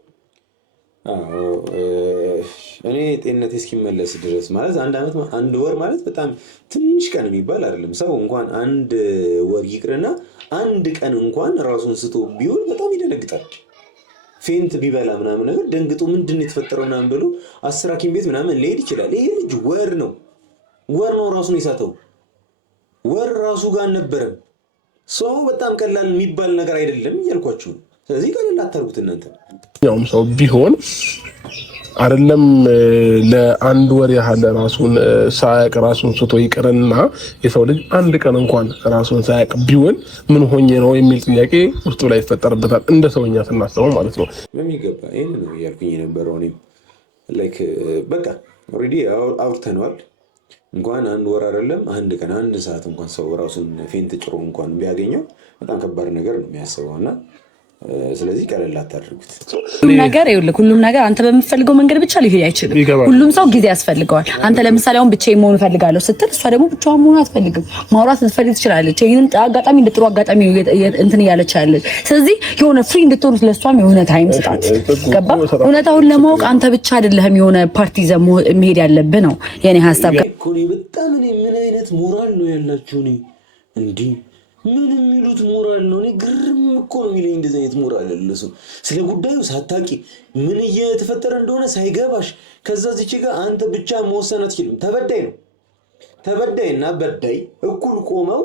እኔ ጤንነቴ እስኪመለስ ድረስ ማለት አንድ ዓመት አንድ ወር ማለት በጣም ትንሽ ቀን የሚባል አይደለም። ሰው እንኳን አንድ ወር ይቅርና አንድ ቀን እንኳን ራሱን ስቶ ቢውል በጣም ይደነግጣል። ፌንት ቢበላ ምናምን ነገር ደንግጦ ምንድን ነው የተፈጠረው ምናምን ብሎ 10 ሐኪም ቤት ምናምን ሊሄድ ይችላል። ይሄ ልጅ ወር ነው ራሱን የሳተው። ወር ራሱ ጋር አልነበረም። ሰው በጣም ቀላል የሚባል ነገር አይደለም እያልኳችሁ። ስለዚህ ቀላል አታርጉት እናንተ። ያውም ሰው ቢሆን አይደለም ለአንድ ወር ያህል ራሱን ሳያቅ ራሱን ስቶ ይቅርና የሰው ልጅ አንድ ቀን እንኳን ራሱን ሳያቅ ቢሆን ምን ሆኜ ነው የሚል ጥያቄ ውስጡ ላይ ይፈጠርበታል። እንደ ሰውኛ ስናስበው ማለት ነው። በሚገባ ይሄን ነው እያልኩኝ የነበረው እኔም ላይክ በቃ ኦልሬዲ አውርተነዋል። እንኳን አንድ ወር አይደለም አንድ ቀን አንድ ሰዓት እንኳን ሰው ራሱን ፌንት ጭሮ እንኳን ቢያገኘው በጣም ከባድ ነገር ነው የሚያስበውና ስለዚህ ቀለል አታድርጉት። ሁሉም ነገር አንተ በምትፈልገው መንገድ ብቻ ሊሄድ አይችልም። ሁሉም ሰው ጊዜ ያስፈልገዋል። አንተ ለምሳሌ አሁን ብቻዬን መሆን እፈልጋለሁ ስትል እሷ ደግሞ ብቻዋን መሆን አትፈልግም። ማውራት ልትፈልግ ትችላለች። ይሄንን አጋጣሚ እንደ ጥሩ አጋጣሚ እንትን እያለች ያለች። ስለዚህ የሆነ ፍሪ እንድትሆኑ ለሷም የሆነ ታይም ስጣት። ገባ? እውነታውን ለማወቅ አንተ ብቻ አይደለህም የሆነ ፓርቲ ዘሞ መሄድ ያለብህ ነው የኔ ሐሳብ። በጣም ምን አይነት ሞራል ነው ያላችሁ? እንዴ ምን የሚሉት ሞራል ነው? እኔ ግርም እኮ ነው የሚለኝ እንደዚህ አይነት ሞራል ያለ ሰው ስለ ጉዳዩ ሳታቂ ምን እየተፈጠረ እንደሆነ ሳይገባሽ ከዛ እዚች ጋር አንተ ብቻ መወሰን አትችልም። ተበዳይ ነው። ተበዳይና በዳይ እኩል ቆመው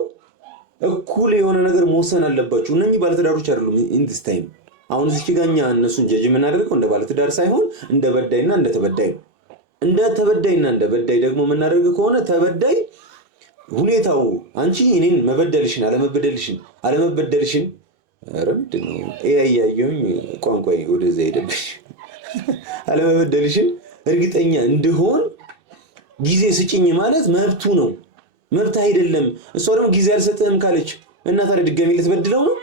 እኩል የሆነ ነገር መወሰን አለባችሁ። እነኚህ ባለትዳሮች አይደሉም። ኢንዲስ ታይም አሁን እዚች ጋር እኛ እነሱን ጀጅ የምናደርገው እንደ ባለትዳር ሳይሆን እንደ በዳይና እንደ ተበዳይ ነው። እንደ ተበዳይና እንደ በዳይ ደግሞ የምናደርግ ከሆነ ተበዳይ ሁኔታው አንቺ እኔን መበደልሽን አለመበደልሽን ረድ ነው ያያየውኝ ቋንቋዬ ወደዛ ሄደብሽ አለመበደልሽን እርግጠኛ እንደሆን ጊዜ ስጭኝ ማለት መብቱ ነው። መብት አይደለም። እሷ ደግሞ ጊዜ አልሰጥህም ካለች እና ታዲያ ድጋሚ ልትበድለው ነው?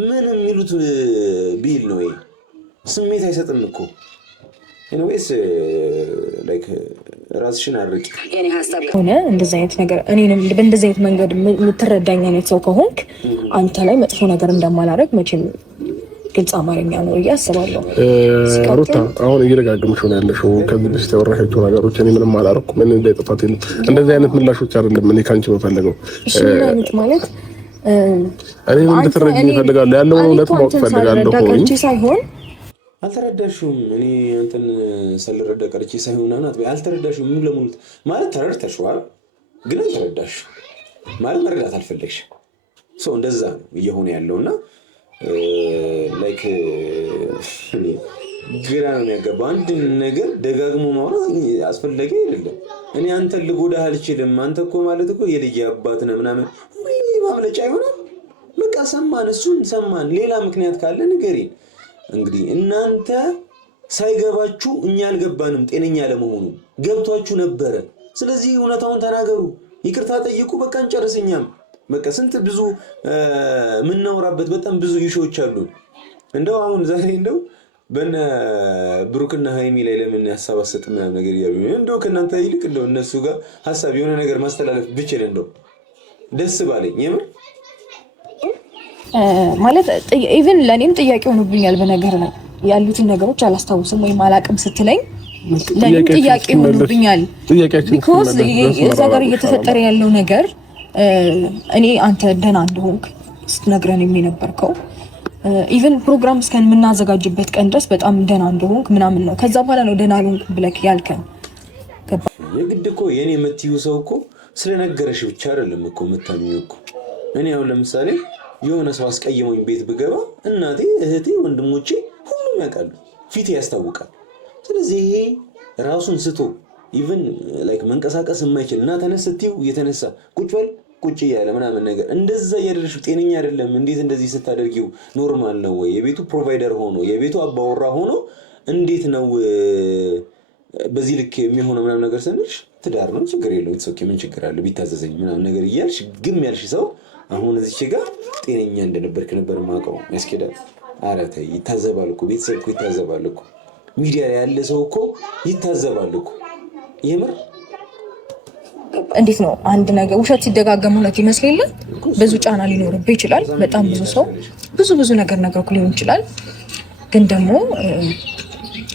ምን የሚሉት ቢል ነው? ይሄ ስሜት አይሰጥም እኮ። ኤኒዌይስ ላይክ ራስሽን አርቂ የኔ ሐሳብ ሆነ እንደዚህ አይነት ነገር እኔንም በእንደዚህ አይነት መንገድ የምትረዳኝ አይነት ሰው ከሆንክ አንተ ላይ መጥፎ ነገር እንደማላደርግ መቼም ግልጽ አማርኛ ነው እያስባለሁ። ሩታ አሁን እየደጋገምሽ ነው ያለሽው። ከዚህ በፊት ያወራሻቸው ነገሮች እኔ ምንም አላደረኩም። ምን እንደጠፋት የለም። እንደዚህ አይነት ምላሾች አይደለም እኔ ካንቺ በፈለገው እሺ ማለት እኔ እንድትረጂኝ እፈልጋለሁ። ያለውን እውነት ማወቅ እፈልጋለሁ። ሆይ ሳይሆን አልተረዳሽውም። እኔ አንተን ስለረዳ ቀርቼ ሳይሆን አናት አልተረዳሽውም። ምን ለሙሉት ማለት ተረድተሽዋል፣ ግን አልተረዳሽ ማለት መረዳት አልፈለግሽ። ሰው እንደዛ ነው እየሆነ ያለውና ላይክ ግራ ነው የሚያገባ። አንድ ነገር ደጋግሞ ማውራት አስፈላጊ አይደለም። እኔ አንተን ልጎዳህ አልችልም። አንተ እኮ ማለት እኮ የልጅ አባት ነህ ምናምን ማምለጫ ይሆናል። በቃ ሰማን፣ እሱን ሰማን። ሌላ ምክንያት ካለ ንገሪን። እንግዲህ እናንተ ሳይገባችሁ እኛ አልገባንም። ጤነኛ ለመሆኑ ገብቷችሁ ነበረ። ስለዚህ እውነታውን ተናገሩ፣ ይቅርታ ጠይቁ። በቃ እንጨርስኛም። በቃ ስንት ብዙ የምናወራበት በጣም ብዙ ኢሹዎች አሉ። እንደው አሁን ዛሬ እንደው በነ ብሩክና ሃይሚ ላይ ለምን ሀሳብ አሰጥም ምናምን ነገር እያሉ እንደው ከእናንተ ይልቅ እንደው እነሱ ጋር ሀሳብ የሆነ ነገር ማስተላለፍ ብችል እንደው ደስ ባለኝ የምር ማለት ኢቭን ለኔም ጥያቄ ሆኖብኛል። በነገር ላይ ያሉትን ነገሮች አላስታውስም ወይም አላቅም ስትለኝ ለኔም ጥያቄ ሆኖብኛል። ቢኮዝ እዛ ጋር እየተፈጠረ ያለው ነገር እኔ አንተ ደህና እንደሆንክ ስትነግረን የነበርከው ኢቭን ፕሮግራም እስከምናዘጋጅበት ቀን ድረስ በጣም ደህና እንደሆንክ ምናምን ነው። ከዛ በኋላ ነው ደህና አልሆንክ ብለክ ያልከን። የግድ እኮ የኔ የምትይው ሰው እኮ ስለነገረሽ ብቻ አይደለም እኮ የምታምኚው እኮ። እኔ አሁን ለምሳሌ የሆነ ሰው አስቀይሞኝ ቤት ብገባ እናቴ፣ እህቴ፣ ወንድሞቼ ሁሉም ያውቃሉ፣ ፊቴ ያስታውቃል። ስለዚህ ይሄ ራሱን ስቶ ኢቭን ላይክ መንቀሳቀስ የማይችል እና ተነስ ስትይው እየተነሳ ቁጭ በል ቁጭ እያለ ምናምን ነገር እንደዛ እያደረግሽ ጤነኛ አይደለም። እንዴት እንደዚህ ስታደርጊው ኖርማል ነው ወይ? የቤቱ ፕሮቫይደር ሆኖ የቤቱ አባወራ ሆኖ እንዴት ነው በዚህ ልክ የሚሆነው ምናምን ነገር ስንልሽ ትዳር ነው ችግር የለውም ኢትስ ኦኬ ምን ችግር አለ ቢታዘዘኝ ምናምን ነገር እያልሽ ግም ያልሽ ሰው አሁን እዚች ጋር ጤነኛ እንደነበርክ ነበር ማውቀው ያስኬዳል። ኧረ ተይ ይታዘባል እኮ ቤተሰብ እኮ ይታዘባል እኮ ሚዲያ ላይ ያለ ሰው እኮ ይታዘባል እኮ የምር። እንዴት ነው አንድ ነገር ውሸት ሲደጋገም እውነት ይመስልልህ? ብዙ ጫና ሊኖርብህ ይችላል። በጣም ብዙ ሰው ብዙ ነገር ሊሆን ይችላል። ግን ደግሞ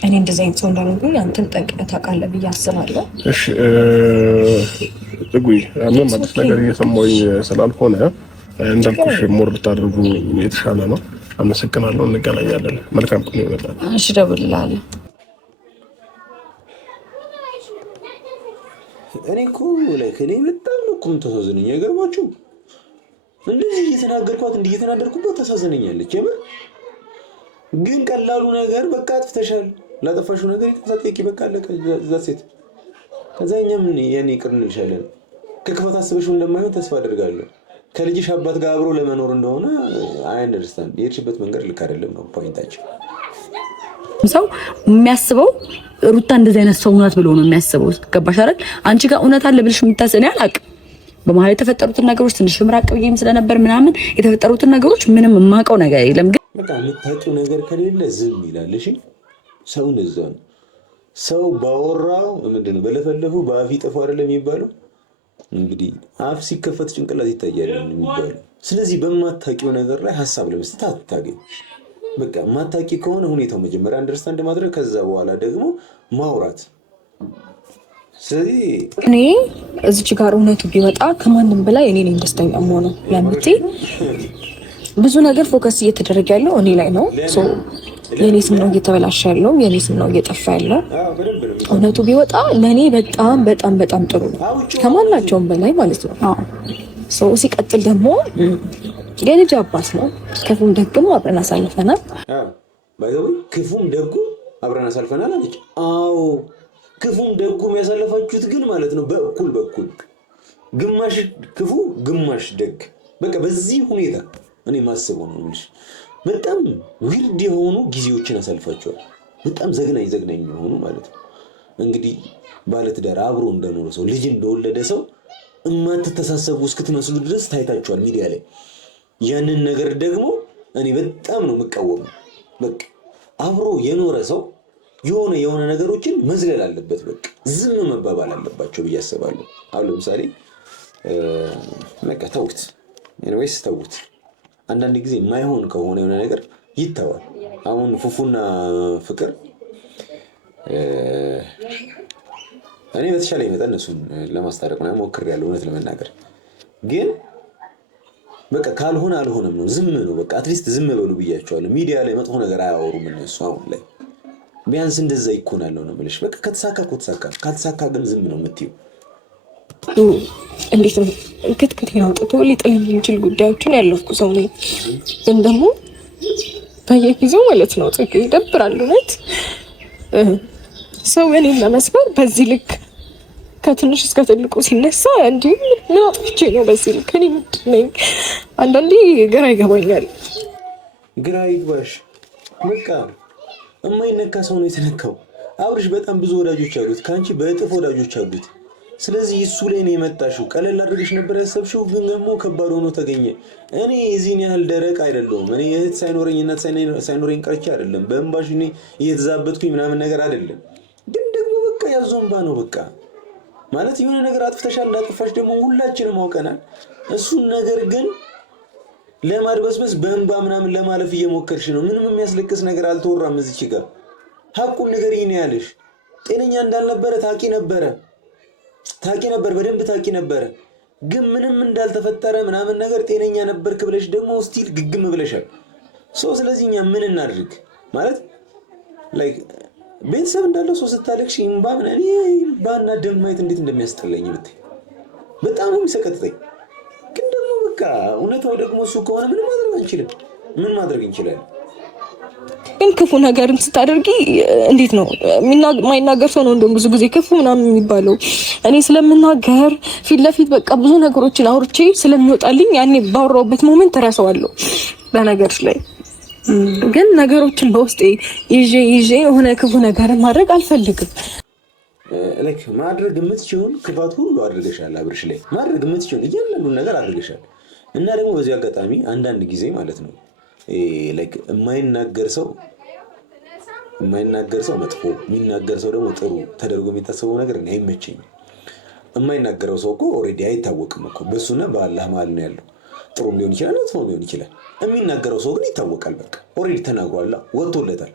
እኔ እንደዚህ አይነት ሰው እንዳልሆንኩኝ አንተም ጠንቅቀህ ታውቃለህ ብዬ አስባለሁ። እሺ ጽጉይ ምንም አዲስ ነገር እየሰማሁኝ ስላልሆነ እንዳልኩሽ ሞር ብታደርጉ የተሻለ ነው። አመሰግናለሁ። እንገናኛለን። መልካም ቀን ይሁንልህ። እሺ እደውልልሃለሁ። እኔ እኮ እኔ በጣም ነው እኮ የምታሳዝነኝ። አይገርማችሁ? እንደዚህ እየተናገርኳት እንዲህ እየተናደርኩባት ታሳዝነኛለች። የምር ግን ቀላሉ ነገር በቃ አጥፍተሻል፣ ላጠፋሽው ነገር ይቅርታ ጠይቂ፣ በቃ አለቀ። እዛ ሴት ከዛ እኛም ያኔ ይቅር እንልሻለን። ከክፋት አስበሽው እንደማይሆን ተስፋ አደርጋለሁ። ከልጅሽ አባት ጋር አብሮ ለመኖር እንደሆነ አይ አንደርስታንድ። የሄድሽበት መንገድ ልክ አይደለም ነው ፖይንታችን። ሰው የሚያስበው ሩታ እንደዚህ አይነት ሰው ናት ብሎ ነው የሚያስበው። ገባሽ አይደል? አንቺ ጋር እውነት አለ ብለሽ የምታስኔ አላውቅም። በመሀል የተፈጠሩትን ነገሮች ትንሽ ምራቅ ብዬም ስለነበር ምናምን የተፈጠሩትን ነገሮች ምንም የማውቀው ነገር የለም። ግን በቃ የምታውቂው ነገር ከሌለ ዝም ይላል። እሺ ሰው እንደዛ ነው። ሰው ባወራው ምንድነው በለፈለፉ በአፍ ይጠፋ አይደለም የሚባለው። እንግዲህ አፍ ሲከፈት ጭንቅላት ይታያል የሚባለው። ስለዚህ በማታውቂው ነገር ላይ ሀሳብ ለመስጠት አታገኝ። በቃ ማታውቂ ከሆነ ሁኔታው መጀመሪያ አንደርስታንድ ማድረግ፣ ከዛ በኋላ ደግሞ ማውራት። ስለዚህ እኔ እዚች ጋር እውነቱ ቢወጣ ከማንም በላይ እኔ ነኝ ደስተኛ የምሆነው። ለምቴ ብዙ ነገር ፎከስ እየተደረገ ያለው እኔ ላይ ነው። የኔ ስም ነው እየተበላሸ ያለው፣ የኔ ስም ነው እየጠፋ ያለው። እውነቱ ቢወጣ ለእኔ በጣም በጣም በጣም ጥሩ ነው፣ ከማናቸውም በላይ ማለት ነው። ሲቀጥል ደግሞ የልጅ አባት ነው። ክፉም ደግም አብረን አሳልፈናል። ክፉም ደጉ አብረን አሳልፈናል አለች። አዎ ክፉም ደጉም ያሳለፋችሁት ግን ማለት ነው በእኩል በኩል ግማሽ ክፉ ግማሽ ደግ። በቃ በዚህ ሁኔታ እኔ ማስበው ነው እንጂ በጣም ዊርድ የሆኑ ጊዜዎችን አሳልፋችኋል። በጣም ዘግናኝ ዘግናኝ የሆኑ ማለት ነው። እንግዲህ ባለትዳር አብሮ እንደኖረ ሰው ልጅ እንደወለደ ሰው እማትተሳሰቡ እስክትመስሉ ድረስ ታይታችኋል ሚዲያ ላይ። ያንን ነገር ደግሞ እኔ በጣም ነው የምቃወመው። በቃ አብሮ የኖረ ሰው የሆነ ነገሮችን መዝለል አለበት። በቃ ዝም መባባል አለባቸው ብዬ አስባለሁ። አሁን ለምሳሌ በቃ ተውት፣ ኤኒዌይስ ተውት። አንዳንድ ጊዜ የማይሆን ከሆነ የሆነ ነገር ይተዋል። አሁን ፉፉና ፍቅር እኔ በተሻለ መጠን እነሱን ለማስታረቅ ነው ሞክሬያለሁ። እውነት ለመናገር ግን በቃ ካልሆነ አልሆነም ነው፣ ዝም ነው በቃ። አትሊስት ዝም በሉ ብያቸዋለሁ። ሚዲያ ላይ መጥፎ ነገር አያወሩም እነሱ። አሁን ላይ ቢያንስ እንደዛ ይኮናል ነው የምልሽ። በቃ ከተሳካ እኮ ተሳካ፣ ካልተሳካ ግን ዝም ነው የምትይው። እንዴት ነው ክትክቴን አውጥቶ ሊጥለኝ የሚችል ጉዳዮችን ያለፍኩ ሰው ነኝ። ግን ደግሞ በየጊዜው ማለት ነው ጽጌ ይደብራል። እውነት ሰው እኔን ለመስበር በዚህ ልክ ከትንሽ እስከ ትልቁ ሲነሳ እንዲህ ምን አጥፍቼ ነው በዚህ ልክ እኔ ምንድን ነኝ? አንዳንዴ ግራ ይገባኛል። ግራ ይግባሽ። በቃ የማይነካ ሰው ነው የተነካው። አብርሽ በጣም ብዙ ወዳጆች አሉት፣ ከአንቺ በእጥፍ ወዳጆች አሉት። ስለዚህ እሱ ላይ ነው የመጣሽው። ቀለል አድርገሽ ነበር ያሰብሽው፣ ግን ደግሞ ከባድ ሆኖ ተገኘ። እኔ የዚህን ያህል ደረቅ አይደለሁም። እኔ እህት ሳይኖረኝ እናት ሳይኖረኝ ቀርቼ አይደለም፣ በእንባሽ እኔ እየተዛበትኩኝ ምናምን ነገር አይደለም። ግን ደግሞ በቃ ያዞ እንባ ነው በቃ ማለት የሆነ ነገር አጥፍተሻል። እንዳጠፋሽ ደግሞ ሁላችንም አውቀናል። እሱን ነገር ግን ለማድበስበስ በእንባ ምናምን ለማለፍ እየሞከርሽ ነው። ምንም የሚያስለቅስ ነገር አልተወራም እዚች ጋር። ሀቁን ንገሪኝ ነው ያለሽ። ጤነኛ እንዳልነበረ ታቂ ነበር፣ በደንብ ታቂ ነበረ። ግን ምንም እንዳልተፈጠረ ምናምን ነገር ጤነኛ ነበርክ ብለሽ ደግሞ ስቲል ግግም ብለሻል። ስለዚህ እኛ ምን እናድርግ ማለት ላይክ ቤተሰብ እንዳለው ሰው ስታለቅሽ እምባ ምናምን ባና ደም ማየት እንዴት እንደሚያስጠላኝ ብታይ በጣም ነው የሚሰቀጥጠኝ። ግን ደግሞ በቃ እውነታው ደግሞ እሱ ከሆነ ምንም ማድረግ አንችልም። ምን ማድረግ እንችላለን? ግን ክፉ ነገርን ስታደርጊ እንዴት ነው የማይናገር ሰው ነው እንደውም ብዙ ጊዜ ክፉ ምናምን የሚባለው። እኔ ስለምናገር ፊት ለፊት በቃ ብዙ ነገሮችን አውርቼ ስለሚወጣልኝ ያኔ ባወራሁበት ሞመንት እረሳዋለሁ በነገሮች ላይ። ግን ነገሮችን በውስጤ ይዤ የሆነ ክፉ ነገር ማድረግ አልፈልግም። ላይክ ማድረግ የምትችይውን ክፋት ሁሉ አድርገሻል። አብርሽ ላይ ማድረግ የምትችይውን እያንዳንዱን ነገር አድርገሻል። እና ደግሞ በዚህ አጋጣሚ አንዳንድ ጊዜ ማለት ነው ላይክ የማይናገር ሰው መጥፎ፣ የሚናገር ሰው ደግሞ ጥሩ ተደርጎ የሚታሰበው ነገር እኔ አይመቸኝም። የማይናገረው ሰው እኮ ኦልሬዲ አይታወቅም እኮ በሱና በአላህ መሀል ነው ያለው። ጥሩም ሊሆን ይችላል፣ መጥፎም ሊሆን ይችላል። የሚናገረው ሰው ግን ይታወቃል። በቃ ኦልሬዲ ተናግሯል፣ ወጥቶለታል።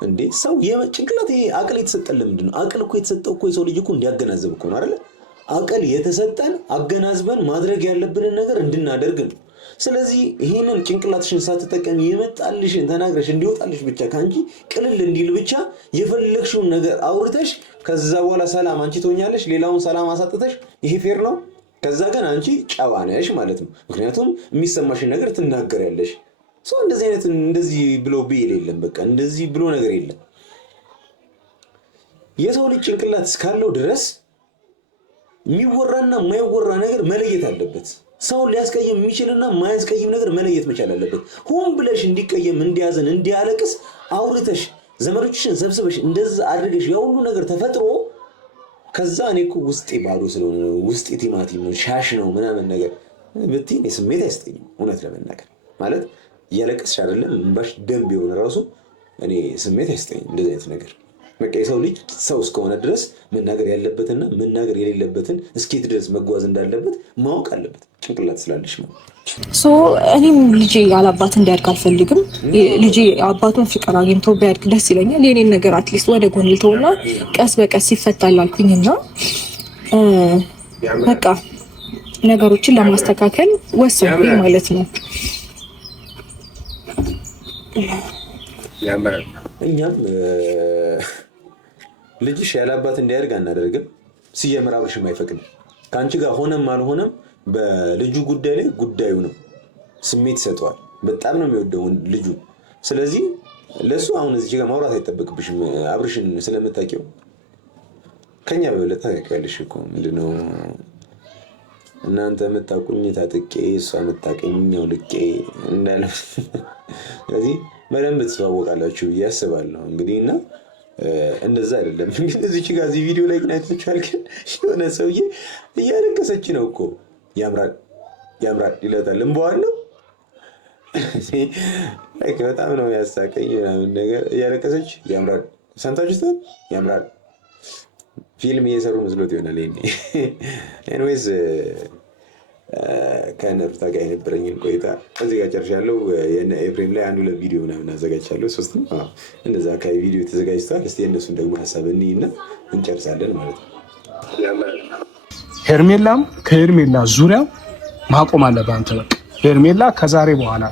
እንዴ ሰው የጭንቅላት ይሄ አቅል የተሰጠን ለምንድን ነው? አቅል እኮ የተሰጠው እኮ የሰው ልጅ እኮ እንዲያገናዘብ እኮ ነው አይደለ? አቅል የተሰጠን አገናዝበን ማድረግ ያለብንን ነገር እንድናደርግ ነው። ስለዚህ ይሄንን ጭንቅላትሽን ሳትጠቀም የመጣልሽን ተናግረሽ እንዲወጣልሽ ብቻ ካንቺ ቅልል እንዲል ብቻ የፈለግሽውን ነገር አውርተሽ ከዛ በኋላ ሰላም አንቺ ትሆኛለሽ፣ ሌላውን ሰላም አሳጥተሽ፣ ይሄ ፌር ነው? ከዛ ግን አንቺ ጨዋ ነሽ ማለት ነው። ምክንያቱም የሚሰማሽን ነገር ትናገሪያለሽ። ሰው እንደዚህ አይነት እንደዚህ ብሎ ቢል የለም። በቃ እንደዚህ ብሎ ነገር የለም። የሰው ልጅ ጭንቅላት እስካለው ድረስ የሚወራና የማይወራ ነገር መለየት አለበት። ሰው ሊያስቀይም የሚችልና የማያስቀይም ነገር መለየት መቻል አለበት። ሆን ብለሽ እንዲቀየም፣ እንዲያዘን፣ እንዲያለቅስ አውርተሽ ዘመዶችሽን ሰብስበሽ እንደዛ አድርገሽ ያ ሁሉ ነገር ተፈጥሮ ከዛ እኔ እኮ ውስጤ ባዶ ስለሆነ ነው ውስጤ ቲማቲም ነው ሻሽ ነው ምናምን ነገር ብትይ ስሜት አይሰጠኝም። እውነት ለመናገር ማለት እያለቀስሽ አይደለም እንባሽ ደም ቢሆን ራሱ እኔ ስሜት አይሰጠኝም እንደዚህ አይነት ነገር። በቃ የሰው ልጅ ሰው እስከሆነ ድረስ መናገር ያለበትና መናገር የሌለበትን እስኬት ድረስ መጓዝ እንዳለበት ማወቅ አለበት ጭንቅላት ስላለሽ ነው። እኔም ልጄ ያላባት እንዲያድግ አልፈልግም። ልጄ አባቱን ፍቅር አግኝቶ ቢያድግ ደስ ይለኛል። የኔን ነገር አትሊስት ወደ ጎን ልተውና ቀስ በቀስ ይፈታል አልኩኝና በቃ ነገሮችን ለማስተካከል ወሰንኩኝ ማለት ነው። እኛም ልጅሽ ያላባት እንዲያድግ አናደርግም። ሲጀምር አብርሽም አይፈቅድም። ከአንቺ ጋር ሆነም አልሆነም በልጁ ጉዳይ ላይ ጉዳዩ ነው። ስሜት ይሰጠዋል። በጣም ነው የሚወደው ልጁ። ስለዚህ ለሱ አሁን እዚህ ጋር ማውራት አይጠበቅብሽም። አብርሽን ስለምታውቂው ከኛ በበለጠ ታውቂያለሽ እኮ ምንድነው እናንተ የምታውቁኝ ታጥቄ እሷ የምታውቀኝ አውልቄ እንዳለ። ስለዚህ በደንብ ትተዋወቃላችሁ ብዬ አስባለሁ። እንግዲህ እና እንደዛ አይደለም እንግዲህ እዚህ ጋር እዚህ ቪዲዮ ላይ ግን አይታችኋል። ግን የሆነ ሰውዬ እያለቀሰች ነው እኮ ያምራል ያምራል ይላታል። እንበዋል ነው በጣም ነው ያሳቀኝ ምናምን ነገር እያለቀሰች ያምራል። ሰምታችሁታል? ያምራል ፊልም እየሰሩ መስሎት ይሆናል። ኤኒዌይስ ከነሩታ ጋር የነበረኝን ቆይታ እዚህ ጋር ጨርሻለሁ። የነ ኤፍሬም ላይ 1-2 ቪዲዮ ምናምን አዘጋጅቻለሁ። 3 እንደዛ አካባቢ ቪዲዮ ተዘጋጅቷል። እስቲ የእነሱን ደግሞ ሀሳብ እንይና እንጨርሳለን ማለት ነው። ሄርሜላም ከሄርሜላ ዙሪያ ማቆም አለብህ አንተ። በቃ ሄርሜላ ከዛሬ በኋላ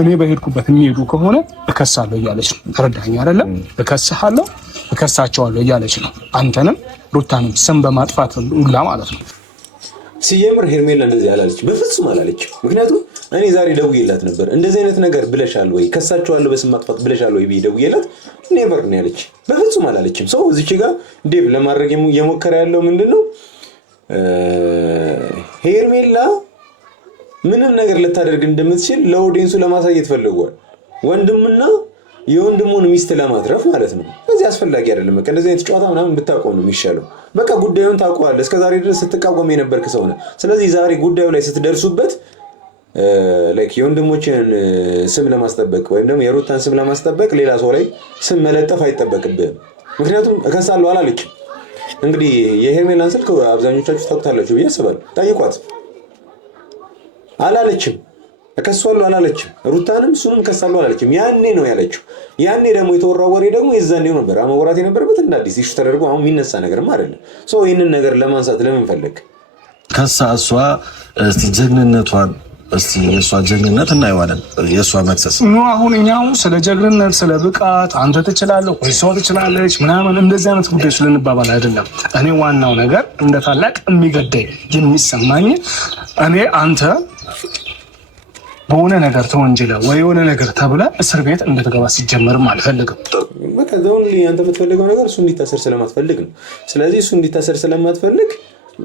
እኔ በሄድኩበት የሚሄዱ ከሆነ እከሳለሁ እያለች ነው። ተረዳኸኝ አይደለም? እከስሃለሁ እከሳቸዋለሁ እያለች ነው። አንተንም ሩታንም ስም በማጥፋት ሁላ ማለት ነው። ሲጀምር ሄርሜላ እንደዚህ አላለች፣ በፍጹም አላለች። ምክንያቱም እኔ ዛሬ ደውዬላት ነበር። እንደዚህ አይነት ነገር ብለሻል ወይ ከሳቸዋለሁ በስም ማጥፋት ብለሻል ወይ ብዬ ደውዬላት ኔቨር ነው ያለች። በፍጹም አላለችም። ሰው እዚች ጋር ዴቭ ለማድረግ እየሞከረ ያለው ምንድነው ሄርሜላ ምንም ነገር ልታደርግ እንደምትችል ለኦዲየንሱ ለማሳየት ፈልጓል። ወንድምና የወንድሙን ሚስት ለማትረፍ ማለት ነው። ስለዚህ አስፈላጊ አይደለም። በቃ እንደዚህ አይነት ጨዋታ ምናምን ብታቆም ነው የሚሻለው። በቃ ጉዳዩን ታውቀዋለህ። እስከዛሬ ድረስ ስትቃወም የነበርክ ሰው ነህ። ስለዚህ ዛሬ ጉዳዩ ላይ ስትደርሱበት ላይክ የወንድሞችን ስም ለማስጠበቅ ወይም ደግሞ የሩታን ስም ለማስጠበቅ ሌላ ሰው ላይ ስም መለጠፍ አይጠበቅብህም። ምክንያቱም እከሳለሁ አላለችም። እንግዲህ የሄርሜላን ስልክ አብዛኞቻችሁ ታውቁታላችሁ ብዬ አስባለሁ። ጠይቋት። አላለችም። እከሳለሁ አላለችም። ሩታንም እሱንም እከሳለሁ አላለችም። ያኔ ነው ያለችው። ያኔ ደግሞ የተወራው ወሬ ደግሞ የዛኔው ነበር ማውራት የነበረበት እንደ አዲስ ኢሹ ተደርጎ አሁን የሚነሳ ነገርም አይደለም። ሰው ይህንን ነገር ለማንሳት ለምን ፈለግ? ከሳ እሷ እስቲ ጀግንነቷን እስቲ የእሷ ጀግንነት እናየዋለን። የእሷ መክሰስ አሁን እኛው ስለ ጀግንነት ስለ ብቃት አንተ ትችላለህ ወይ ሰው ትችላለች ምናምን እንደዚህ አይነት ጉዳዮች ልንባባል አይደለም። እኔ ዋናው ነገር እንደ ታላቅ የሚገደኝ የሚሰማኝ እኔ አንተ በሆነ ነገር ተወንጅለ ወይ የሆነ ነገር ተብለ እስር ቤት እንድትገባ ሲጀመርም አልፈልግም። በቃ ዘውን አንተ የምትፈልገው ነገር እሱ እንዲታሰር ስለማትፈልግ ነው። ስለዚህ እሱ እንዲታሰር ስለማትፈልግ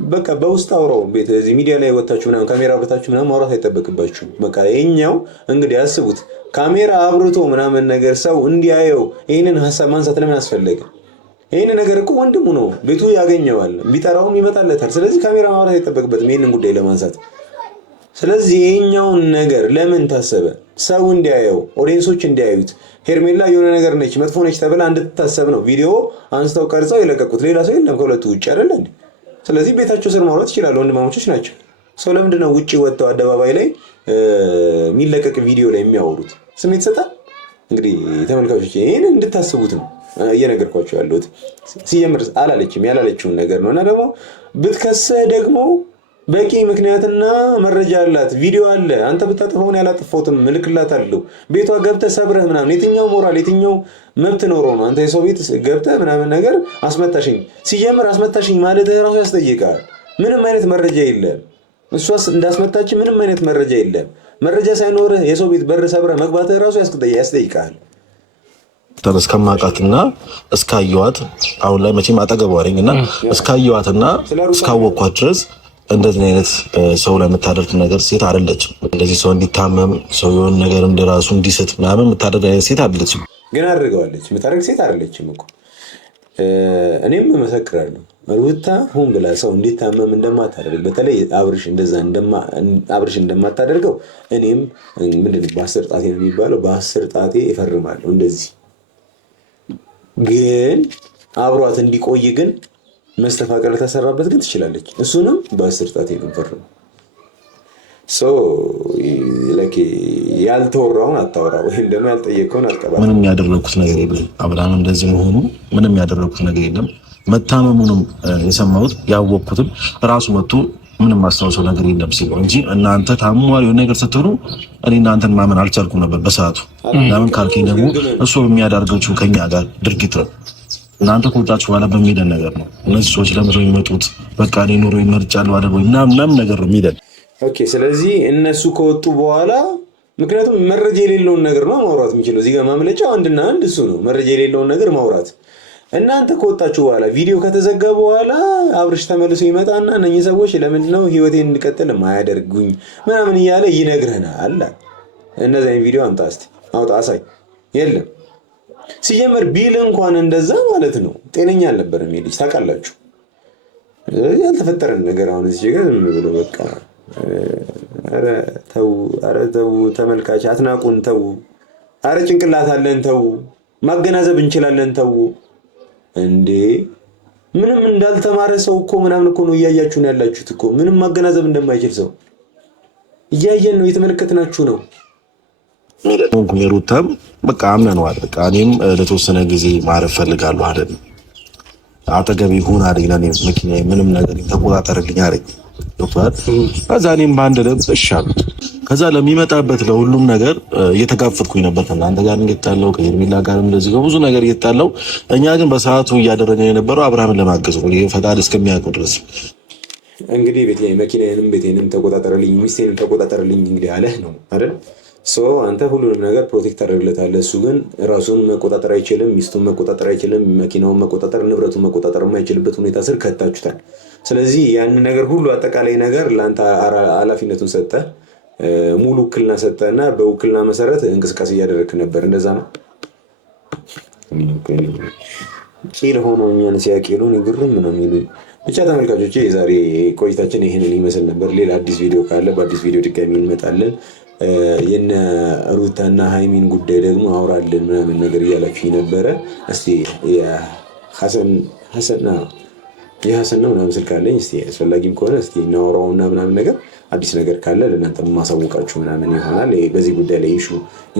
በቃ በውስጥ አውራው ቤት እዚህ ሚዲያ ላይ ወጣችሁ ምናምን ካሜራ አብርታችሁ ምናምን ማውራት አይጠበቅባችሁ። በቃ የኛው እንግዲህ አስቡት ካሜራ አብርቶ ምናምን ነገር ሰው እንዲያየው ይሄንን ሐሳብ ማንሳት ለምን አስፈለገ? ይሄን ነገር እኮ ወንድሙ ነው፣ ቤቱ ያገኘዋል፣ ቢጠራውም ይመጣለታል። ስለዚህ ካሜራ ማውራት አይጠበቅበትም ይሄንን ጉዳይ ለማንሳት። ስለዚህ ይሄኛውን ነገር ለምን ታሰበ? ሰው እንዲያየው፣ ኦዲየንሶች እንዲያዩት። ሄርሜላ የሆነ ነገር ነች መጥፎ ነች ተብላ እንድትታሰብ ነው ቪዲዮ አንስተው ቀርጸው የለቀቁት። ሌላ ሰው የለም ከሁለቱ ውጭ አይደል እንዴ? ስለዚህ ቤታቸው ስር ማውራት ይችላሉ። ወንድማማቾች ናቸው። ሰው ለምንድን ነው ውጪ ወጥተው አደባባይ ላይ የሚለቀቅ ቪዲዮ ላይ የሚያወሩት? ስሜት ይሰጣል እንግዲህ ተመልካቾች ይሄን እንድታስቡት ነው እየነገርኳቸው ያለሁት። ሲጀምር አላለችም ያላለችውን ነገር ነው እና ደግሞ ብትከሰህ ደግሞ በቂ ምክንያትና መረጃ አላት፣ ቪዲዮ አለ። አንተ ብታጠፋውን ያላጠፋሁትም እልክላታለሁ። ቤቷ ገብተህ ሰብረህ ምናምን የትኛው ሞራል የትኛው መብት ኖሮ ነው አንተ የሰው ቤት ገብተህ ምናምን ነገር አስመታሽኝ? ሲጀምር አስመታሽኝ ማለትህ ራሱ ያስጠይቃል። ምንም አይነት መረጃ የለም። እሷስ እንዳስመታች ምንም አይነት መረጃ የለም። መረጃ ሳይኖርህ የሰው ቤት በር ሰብረህ መግባትህ ራሱ ያስጠይቃል። እስከማውቃትና እስካየዋት አሁን ላይ መቼም አጠገቧ ነኝ እና እስካየዋትና እስካወቅኳት ድረስ እንደዚህ አይነት ሰው ላይ የምታደርግ ነገር ሴት አይደለችም። እንደዚህ ሰው እንዲታመም ሰው የሆነ ነገር እንደራሱ እንዲስት ምናምን የምታደርግ አይነት ሴት አይደለችም። ግን አድርገዋለች። የምታደርግ ሴት አይደለችም እኮ። እኔም እመሰክራለሁ ሩታ ሆን ብላ ሰው እንዲታመም እንደማታደርግ፣ በተለይ አብርሽ እንደማታደርገው እኔም ምንድን በ10 ጣቴ ነው የሚባለው፣ በ10 ጣቴ እፈርማለሁ። እንደዚህ ግን አብሯት እንዲቆይ ግን መስተፋቀር ተሰራበት ግን ትችላለች። እሱንም በ10 ጣቴ ነው የምፈርመው። ያልተወራውን አታወራ ወይም ደግሞ ያልጠየቀውን አትቀባ። ምንም ያደረኩት ነገር የለም። አብርሃም እንደዚህ መሆኑ ምንም ያደረኩት ነገር የለም። መታመሙንም የሰማሁት ያወቅኩትም ራሱ መጥቶ ምንም ማስታወሰው ነገር የለም ሲለው እንጂ እናንተ ታሟል የሆነ ነገር ስትሆኑ እኔ እናንተን ማመን አልቻልኩም ነበር በሰዓቱ። ለምን ካልከኝ ደግሞ እሱ በሚያደርገው ከኛ ጋር ድርጊት ነው። እናንተ ከወጣችሁ በኋላ በሚደን ነገር ነው። እነዚህ ሰዎች ለምሮ የሚመጡት በቃ እኔ ኑሮ ይመርጫሉ አደረገው ምናምን ነገር ነው የሚደን። ኦኬ ስለዚህ እነሱ ከወጡ በኋላ ምክንያቱም መረጃ የሌለውን ነገር ነው ማውራት የሚችለው። እዚህ ጋር ማምለጫው አንድና አንድ እሱ ነው፣ መረጃ የሌለውን ነገር ማውራት። እናንተ ከወጣችሁ በኋላ ቪዲዮ ከተዘጋ በኋላ አብርሽ ተመልሶ ይመጣና እነኚህ ሰዎች ለምንድን ነው ህይወቴን እንድቀጥል የማያደርጉኝ ምናምን እያለ ይነግረናል። እነዚያን ቪዲዮ አምጣ እስቲ አውጣ አሳይ። የለም ሲጀመር ቢል እንኳን እንደዛ ማለት ነው ጤነኛ አልነበረም ይሄ ልጅ ታውቃላችሁ። ያልተፈጠረን ነገር አሁን እዚህ ጋር ዝም ብሎ በቃ ኧረ ተው ተመልካች አትናቁን ተው። ኧረ ጭንቅላት አለን ተው። ማገናዘብ እንችላለን ተው። እንዴ ምንም እንዳልተማረ ሰው እኮ ምናምን እኮ ነው እያያችሁ ነው ያላችሁት እኮ። ምንም ማገናዘብ እንደማይችል ሰው እያየን ነው እየተመለከትናችሁ ነው። ሩታም በቃ አምነነዋል። በቃ እኔም ለተወሰነ ጊዜ ማረፍ ፈልጋለሁ አይደል፣ አጠገቤ ሁን አለኝ። ለኔ መኪና ምንም ነገር ተቆጣጠርልኝ አለኝ። ከዛ እኔም በአንድ ልብ እሺ አልኩት። ከዛ ለሚመጣበት ለሁሉም ነገር እየተጋፈጥኩኝ ነበር። ከእናንተ ጋር እየተጣላሁ ከሄርሜላ ጋር እንደዚህ ብዙ ነገር እየተጣላሁ፣ እኛ ግን በሰዓቱ እያደረግን የነበረው አብርሃምን ለማገዝ ነው። ይሄ ፈቃድ እስከሚያውቀው ድረስ እንግዲህ ቤቴንም ተቆጣጠርልኝ ሚስቴንም ተቆጣጠርልኝ እንግዲህ አለህ ነው አይደል? አንተ ሁሉንም ነገር ፕሮቴክት አደረግለታለህ። እሱ ግን ራሱን መቆጣጠር አይችልም፣ ሚስቱን መቆጣጠር አይችልም፣ መኪናውን መቆጣጠር፣ ንብረቱን መቆጣጠር የማይችልበት ሁኔታ ስር ከታችሁታል። ስለዚህ ያንን ነገር ሁሉ አጠቃላይ ነገር ለአንተ ኃላፊነቱን ሰጠህ፣ ሙሉ ውክልና ሰጠህና በውክልና መሰረት እንቅስቃሴ እያደረግክ ነበር። እንደዛ ነው። ቂል ሆኖ እኛን ሲያቂሉ ግርም ነው የሚሉ ብቻ ተመልካቾች፣ የዛሬ ቆይታችን ይህንን ይመስል ነበር። ሌላ አዲስ ቪዲዮ ካለ በአዲስ ቪዲዮ ድጋሚ እንመጣለን። የነ ሩታና ሃይሚን ጉዳይ ደግሞ አውራልን ምናምን ነገር እያላችሁ ነበረ። እስቲ የሐሰን ነው ምናምን ስልክ አለኝ። እስቲ አስፈላጊም ከሆነ እስቲ እናወራውና ምናምን ነገር አዲስ ነገር ካለ ለእናንተ ማሳወቃችሁ ምናምን ይሆናል። በዚህ ጉዳይ ላይ ኢሹ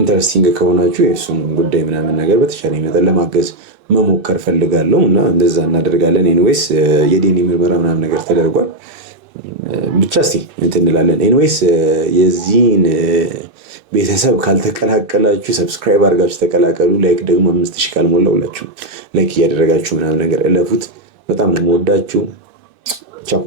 ኢንተረስቲንግ ከሆናችሁ የእሱን ጉዳይ ምናምን ነገር በተቻለ መጠን ለማገዝ መሞከር ፈልጋለሁ እና እንደዛ እናደርጋለን። ኤኒዌይስ የዲኤንኤ ምርመራ ምናምን ነገር ተደርጓል። ብቻ እስቲ እንትን እንላለን። ኤኒዌይስ የዚህን ቤተሰብ ካልተቀላቀላችሁ ሰብስክራይብ አድርጋችሁ ተቀላቀሉ። ላይክ ደግሞ 5000 ካልሞላ ሁላችሁ ላይክ እያደረጋችሁ ምናምን ነገር እለፉት። በጣም ነው የምወዳችሁ። ቻው